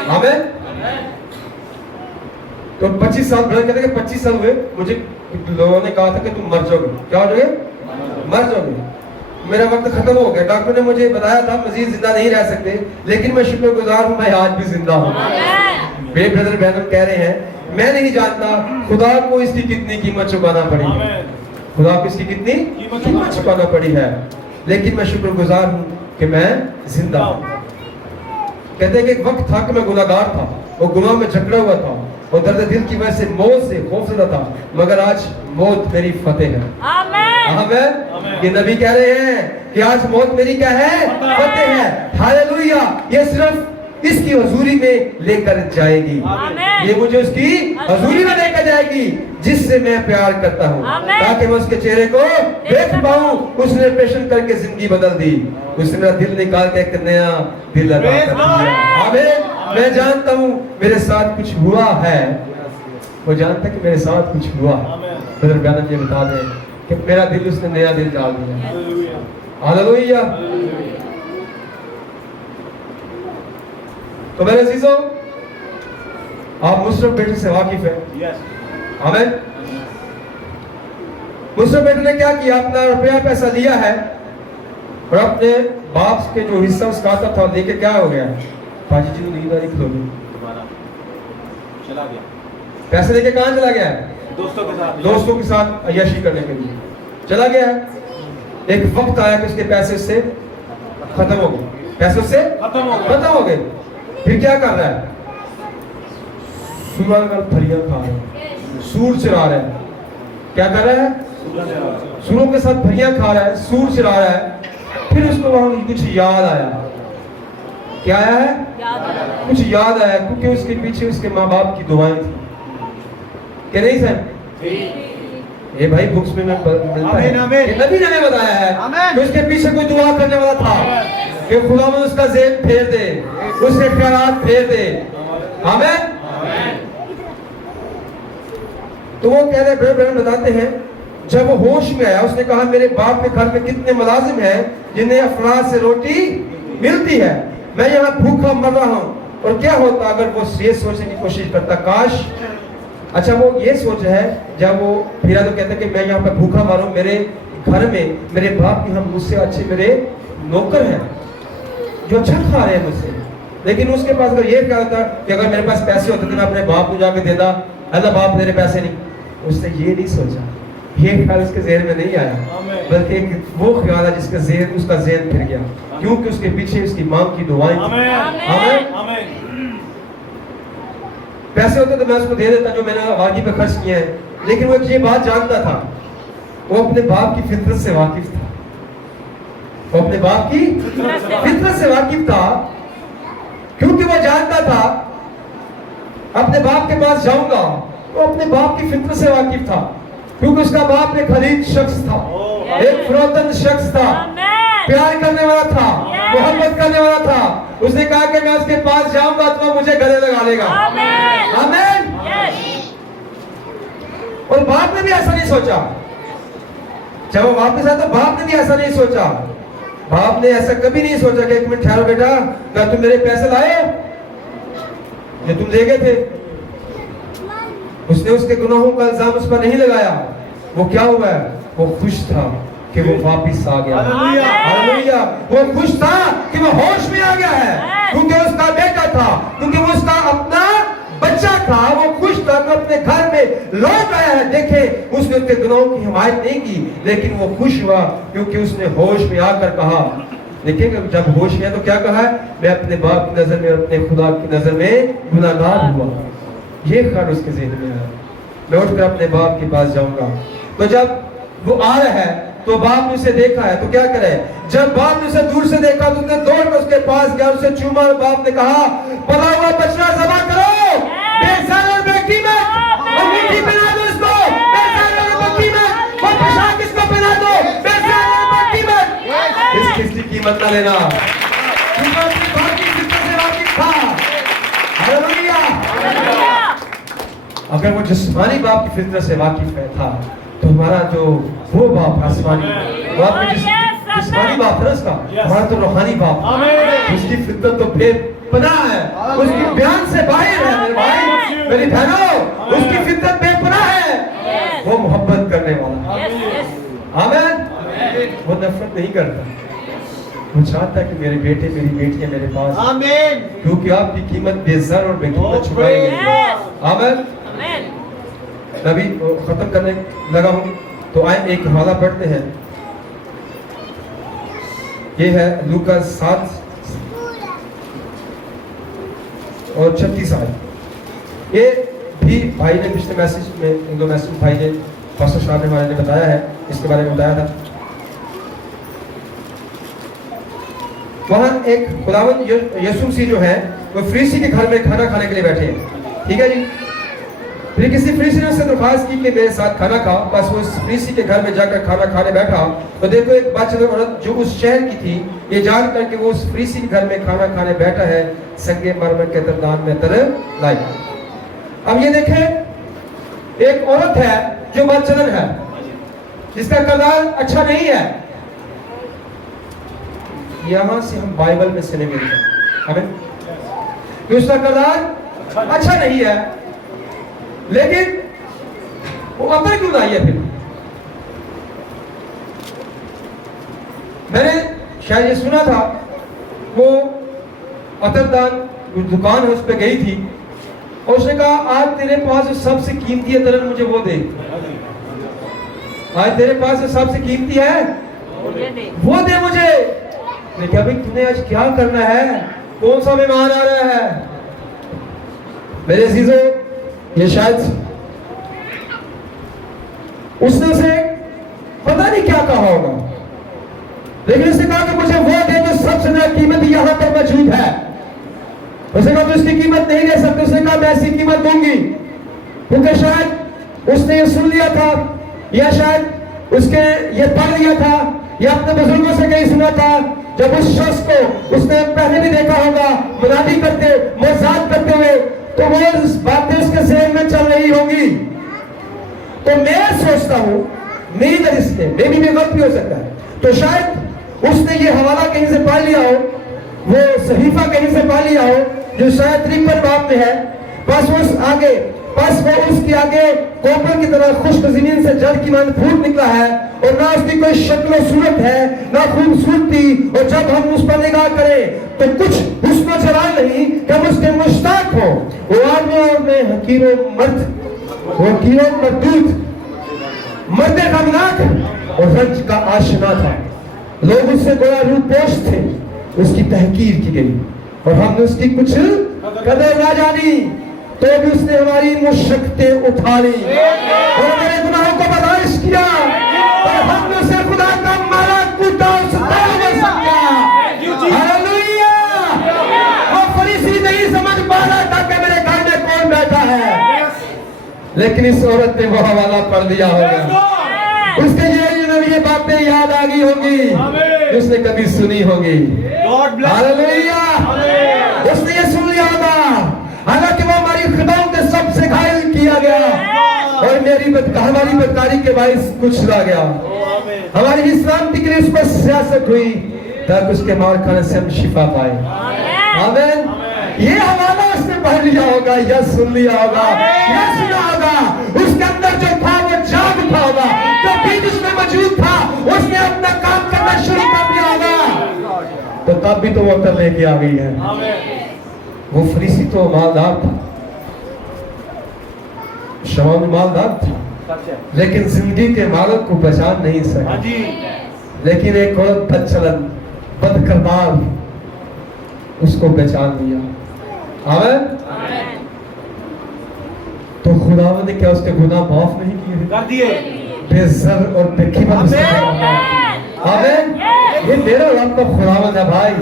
आमीन। तो 25 साल कहते हैं 25 साल हुए, मुझे लोगों ने कहा था कि तुम मर जाओगे। क्या हो जाओगे? मर जाओगे। میرا وقت ختم ہو گیا. ڈاکٹر نے مجھے بتایا تھا مزید زندہ نہیں رہ سکتے, لیکن میں شکر گزار ہوں میں آج بھی زندہ ہوں. میرے بردر بہن کہہ رہے ہیں میں نہیں جانتا خدا کو اس کی کتنی قیمت چکانا پڑی ہے, خدا کو اس کی کتنی قیمت چکانا پڑی ہے, لیکن میں شکر گزار ہوں کہ میں زندہ ہوں. کہتے ہیں کہ ایک وقت تھا کہ میں گناہگار تھا, وہ گناہ میں جکڑا ہوا تھا اور درد دل کی وجہ سے موت سے خوفزدہ تھا, مگر آج موت میری فتح ہے. آمین. یہ نبی کہہ رہے ہیں کہ آج موت میری کیا ہے, فتح ہے. ہاللیلویہ. یہ صرف اس کی حضوری میں لے کر جائے گی, یہ مجھے اس کی حضوری میں لے کر جائے گی جس سے میں پیار کرتا ہوں, تاکہ میں اس کے چہرے کو دیکھ پاؤں. اس نے پیشن کر کے زندگی بدل دی, اس نے میرا دل نکال کے ایک نیا دل عطا کر دیا. آمین. میں جانتا ہوں میرے ساتھ کچھ ہوا ہے, وہ جانتا ہے کہ میرے ساتھ کچھ ہوا ہے. بدر بیانت یہ بتا دیں کہ میرا دل اس نے نیا دل ڈال دیا. ہاللیلویہ. تو میرے عزیزوں آپ مصرف بیٹے سے واقف ہیں. آمین. مصرف بیٹے نے کیا کیا, اپنا روپیہ پیسہ لیا ہے اور اپنے باپ کے جو حصہ اس کا آتا تھا دے کے کیا ہو گیا, پاجی جی نیند آ رہی کھلو گی, چلا گیا. پیسے لے کے کہاں چلا گیا ہے, دوستوں کے ساتھ عیاشی کرنے کے لیے چلا گیا ہے. ایک وقت آیا کہ اس کے پیسے اس سے ختم ہو گئے, پیسے اس سے ختم ہو گئے. پھر کیا کر رہا ہے, سورہ کا پھلیاں کھا رہا ہے, سور چرا رہا ہے. کیا کر رہا ہے, سوروں کے ساتھ پھلیاں کھا رہا ہے, سور چرا رہا ہے. پھر اس کو وہاں کچھ یاد آیا. کیا آیا ہے, کچھ یاد آیا, کیونکہ اس کے پیچھے اس کے ماں باپ کی دعائیں تھیں. کہ نہیں سر, یہ بھائی بکس میں ملتا ہے کہ نبی نے ہمیں بتایا ہے کہ اس کے پیچھے کوئی دعا کرنے والا تھا کہ خدا میں اس کا ذہن پھیر دے, اس کے خیالات پھیر دے. آمین. تو وہ کہہ رہے بڑے بتاتے ہیں جب وہ ہوش میں آیا اس نے کہا میرے باپ کے گھر میں کتنے ملازم ہیں جنہیں افراد سے روٹی ملتی ہے, میں یہاں بھوکا مر رہا ہوں. اور کیا ہوتا اگر وہ یہ سوچنے کی کوشش کرتا کاش, اچھا وہ یہ سوچ ہے جب وہ پھرا تو کہتا کہ میں یہاں پہ بھوکا ماروں, میرے گھر میں میرے باپ کے ہم مجھ سے اچھے میرے نوکر ہیں جو اچھا کھا رہے ہیں مجھ سے. لیکن اس کے پاس اگر یہ کہا تھا کہ اگر میرے پاس پیسے ہوتے تو میں اپنے باپ کو جا کے دیتا, اللہ باپ میرے پیسے نہیں. اس نے یہ نہیں سوچا, یہ خیال اس کے ذہن میں نہیں آیا, بلکہ ایک وہ خیال ہے جس کا ذہن اس کا ذہن پھر گیا, کیونکہ اس کے پیچھے اس کی ماں کی دعائیں تھیں. آمین. پیسے ہوتے تو میں اس کو دے دیتا جو میں نے واقعی پہ خرچ کیے ہیں, لیکن وہ یہ بات جانتا تھا, وہ اپنے باپ کی فطرت سے واقف تھا, وہ اپنے باپ کی فطرت سے واقف تھا, کیونکہ وہ جانتا تھا اپنے باپ کے پاس جاؤں گا. وہ اپنے باپ کی فطرت سے واقف تھا, کیونکہ اس کا باپ ایک خلیج شخص تھا, ایک فروتن شخص تھا, پیار کرنے والا تھا, محبت کرنے والا تھا. اس نے کہا کہ میں اس کے پاس جاؤں گا تو وہ مجھے گلے لگا لے گا. آمین. اور باپ نے بھی ایسا نہیں سوچا, جب وہ واپس آیا تو باپ نے بھی ایسا نہیں سوچا. باپ نے ایسا کبھی نہیں سوچا کہ ایک منٹ ٹھہرو بیٹا, کیا تم میرے پیسے لائے جو تم دے گئے تھے. اس نے اس کے گناہوں کا الزام اس پر نہیں لگایا. وہ کیا ہوا ہے, وہ خوش تھا کہ وہ واپس آ گیا. ہاللیلویہ. وہ خوش تھا کہ وہ ہوش میں آ گیا ہے, کیونکہ اس کا بیٹا تھا, کیونکہ وہ اس کا اپنا بچہ تھا. وہ خوش تھا کہ اپنے گھر میں لوٹ آیا ہے. دیکھیں اس نے اس کے گناہوں کی حمایت نہیں کی, لیکن وہ خوش ہوا کیونکہ اس نے ہوش میں آ کر کہا. دیکھیں جب ہوش میں تو کیا کہا ہے, میں اپنے باپ کی نظر میں اور اپنے خدا کی نظر میں گناہگار ہوا. یہ خیال اس کے ذہن میں آیا, میں اٹھ کر اپنے باپ کے پاس جاؤں گا. تو جب وہ آ رہا ہے تو باپ نے اسے دیکھا ہے تو کیا کرے, جب باپ نے اسے دور سے دیکھا تو اس نے دوڑ کر اس کے پاس گیا, اسے چوما اور باپ نے کہا پلا ہوا بچڑا ذبح کرو, بے زار اور بے قیمت, اور میٹھی پہنا دو اس کو, بے زار اور بے قیمت, اور پوشاک اس کو پہنا دو, بے زار اور بے قیمت. اس کی قیمت نہ لینا, کیونکہ اپنے باپ کی فطرت سے واقف تھا. ہاللیلویہ. اگر وہ جسمانی باپ کی فطرت سے واقف تھا تو ہمارا جو وہ باپ آسمانی, وہ آپ کے جسمانی باپ ہے اس کا, ہمارا تو روحانی باپ, اس کی فطرت تو بے پناہ ہے, اس کی بیان سے باہر ہے. میرے بھائی میری بہنوں, اس کی فطرت بے پناہ ہے, وہ محبت کرنے والا. آمین. وہ نفرت نہیں کرتا، وہ چاہتا ہے کہ میرے بیٹے میری بیٹیاں میرے پاس، آمین، کیونکہ آپ کی قیمت بے زر اور بے قیمت چھپائی گئی۔ آمین۔ میں ابھی ختم کرنے لگا ہوں، تو آئیں ایک حوالہ پڑھتے ہیں۔ یہ ہے لوکا 7 اور 36 آیت۔ یہ بھی بھائی نے پچھلے میسج میں، ان دو میسج بھائی نے پاسٹر صاحب نے ہمارے نے بتایا ہے، اس کے بارے میں بتایا تھا۔ وہاں ایک خداوند یسوع مسیح جو ہے وہ فریسی کے گھر میں کھانا کھانے کے لیے بیٹھے ہیں، ٹھیک ہے جی۔ پھر کسی فریسی نے اس سے درخواست کی کہ میرے ساتھ کھانا کھا۔ بس وہ اس فریسی کے گھر میں جا کر کھانا کھانے بیٹھا تو دیکھو ایک باچلر عورت جو اس شہر کی تھی، یہ جان کر کہ وہ اس فریسی کے گھر میں کھانا کھانے بیٹھا ہے، سنگ مرمر کے دردان میں تر لائی۔ اب یہ دیکھیں ایک عورت ہے جو باچلر ہے، جس کا کردار اچھا نہیں ہے۔ یہاں سے ہم بائبل میں سے نہیں ملتے ہمیں کہ اس کا کردار اچھا نہیں ہے، لیکن وہ عطر کیوں لائی ہے؟ پھر میں نے شاید یہ سنا تھا، وہ عطر دان دکان ہے اس پہ گئی تھی اور اس نے کہا آج تیرے پاس سب سے قیمتی عطر مجھے وہ دے، آج تیرے پاس سب سے قیمتی ہے وہ دے مجھے۔ میں کہا بھئی تمہیں آج کیا کرنا ہے، کون سا مہمان آ رہا ہے؟ میرے عزیزو، یہ شاید اس نے اسے پتہ نہیں کیا کہا ہوگا، لیکن اس نے کہا کہ مجھے وہ دے جو سب سے زیادہ قیمت یہاں پر موجود ہے۔ اس نے کہا تو اس کی قیمت نہیں دے سکتے، اس نے کہا میں ایسی قیمت دوں گی، کیونکہ شاید اس نے یہ سن لیا تھا، یا شاید اس کے یہ پڑھ لیا تھا، یا اپنے بزرگوں سے کہیں سنا تھا، جب اس شخص کو اس نے پہلے بھی دیکھا ہوگا منادی کرتے، موعظات کرتے ہوئے، تو وہ باتیں اس کے ذہن میں چل رہی ہوں گی۔ تو میں سوچتا ہوں میری طرح سے میری بھی غلط بھی ہو سکتا ہے، تو شاید اس نے یہ حوالہ کہیں سے پا لیا ہو، وہ صحیفہ کہیں سے پا لیا ہو جو شاید 53 باب میں ہے، بس وہ اس کی آگے کوپر کی طرح خشک زمین سے جڑ کی مانند پھوٹ نکلا ہے، اور نہ اس کی کوئی شکل و صورت ہے نہ خوبصورتی، اور جب ہم اس پر نگاہ کریں تو کچھ حسن و جلال نہیں کہ ہم اس کے مشتاق ہوں۔ وہ آدمیوں میں حقیر و مردود، مرد غمناک اور رنج کا آشنا تھا، لوگ اس سے گویا روح پوش تھے، اس کی تحقیر کی گئی اور ہم نے اس کی کچھ قدر نہ جانی، تو بھی اس نے ہماری مشقتیں اٹھا لی اور ہمارے گناہوں کو برداشت کیا، اور ہم نے اسے خدا کا مارا کوٹا اور ستایا میں سمجھا۔ ہاللویا! وہ فریسی نہیں سمجھ پا رہا تھا کہ میرے گھر میں کون بیٹھا ہے، لیکن اس عورت نے وہ حوالہ پڑھ دیا ہوگا، اس کے یہ باتیں یاد آ گئی ہوں گی اس نے کبھی سنی ہوگی۔ ہاللویا! اس نے یہ سن لیا ہوگا، حالانکہ وہ ہماری خطاؤں کے سب سے گھائل کیا گیا اور ہماری بدکاری کے باعث کچلا گیا، ہماری اسلامتی کے لیے اس پر سیاست ہوئی تاکہ اس کے مار کھانے سے ہم شفا پائے۔ آمین۔ یہ حوالہ اس نے پڑھ لیا ہوگا یا سن لیا ہوگا یا سنا ہوگا، اس کے اندر جو تھا وہ جاگ اٹھا ہوگا، جو بیج اس میں موجود تھا اس نے اپنا کام کرنا شروع کر دیا ہوگا، تو تب بھی تو وہ عطر لے کے آ گئی ہے۔ وہ فریسی تو مالدار تھا، شمعون مالدار تھا، لیکن زندگی کے مالک کو پہچان نہیں سکا، لیکن ایک اور بد چلن بد کردار اس کو پہچان لیا۔ آمین۔ تو خداوند نے کیا اس کے گناہ معاف نہیں کیے؟ بے زر اور بے قیمت اس نے۔ آمین۔ یہ میرا رب کا خداوند ہے بھائی،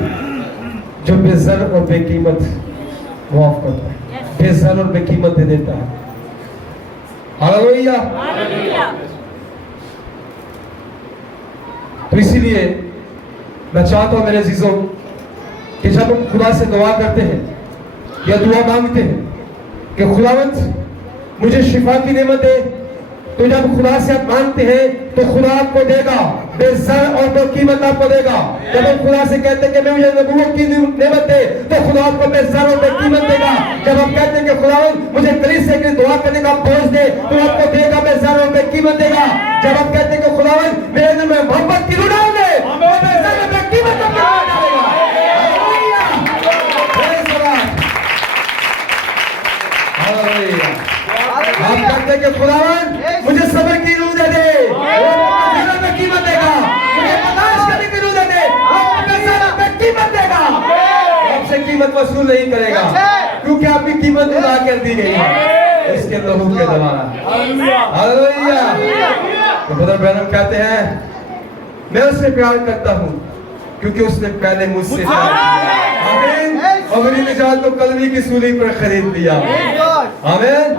جو بے زر اور بے قیمت معاف کرتا ہے، بے زر اور بے قیمت دے دیتا ہے۔ ہاللویا! تو اسی لیے میں چاہتا ہوں میرے عزیزوں کہ جب ہم خدا سے دعا کرتے ہیں یا دعا مانگتے ہیں کہ خداوند مجھے شفا کی نعمت دے، तो जब खुदा से आप मांगते हैं तो खुदा आपको देगा, बेज़र और बेकीमत आपको देगा। जब हम खुदा से कहते हैं कि मैं मुझे नबूवत की नेमत दे, तो खुदा आपको बेज़र और बेकीमत देगा। जब हम कहते हैं कि खुदा मुझे कलीसिया के दुआ करने का बोझ दे, तो आपको देगा, बेज़र और बेकीमत देगा। जब हम कहते हैं कि खुदा मेरे दिल में मोहब्बत की रूह डाल दे, तो बेज़र और बेकीमत आपको डालेगा। हालेलुया। आप कहते हैं कि खुदावन मुझे सब्र की रूह दे दे, वो में कीमत देगा। मुझे बर्दाश्त करने की रूह दे दे, वो में कीमत देगा। आपसे कीमत वसूल नहीं करेगा, क्योंकि आपकी कीमत अदा कर दी गई है इसके लहू के द्वारा। हालेलुया। तो ब्रदर ब्रैनम कहते हैं मैं उससे प्यार करता हूँ क्योंकि उसने पहले मुझसे प्यार किया। आमीन। और मेरी निजात को कलवी की सूली पर खरीद लिया। आमीन।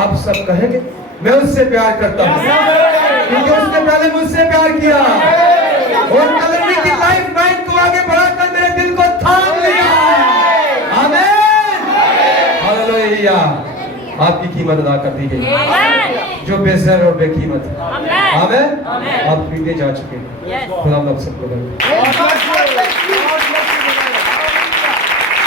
आप सब कहेंगे मैं उससे प्यार करता हूँ क्योंकि उसने पहले मुझसे प्यार किया और कलवी की लाइफ लाइन को आगे बढ़ाकर मेरे दिल को थाम लिया। आमीन। हालेलुया। आपकी कीमत अदा कर दी गई जो बेज़र और बेकीमत है। आमीन। आप खरीदे जा चुके हैं। खुदा आप सबको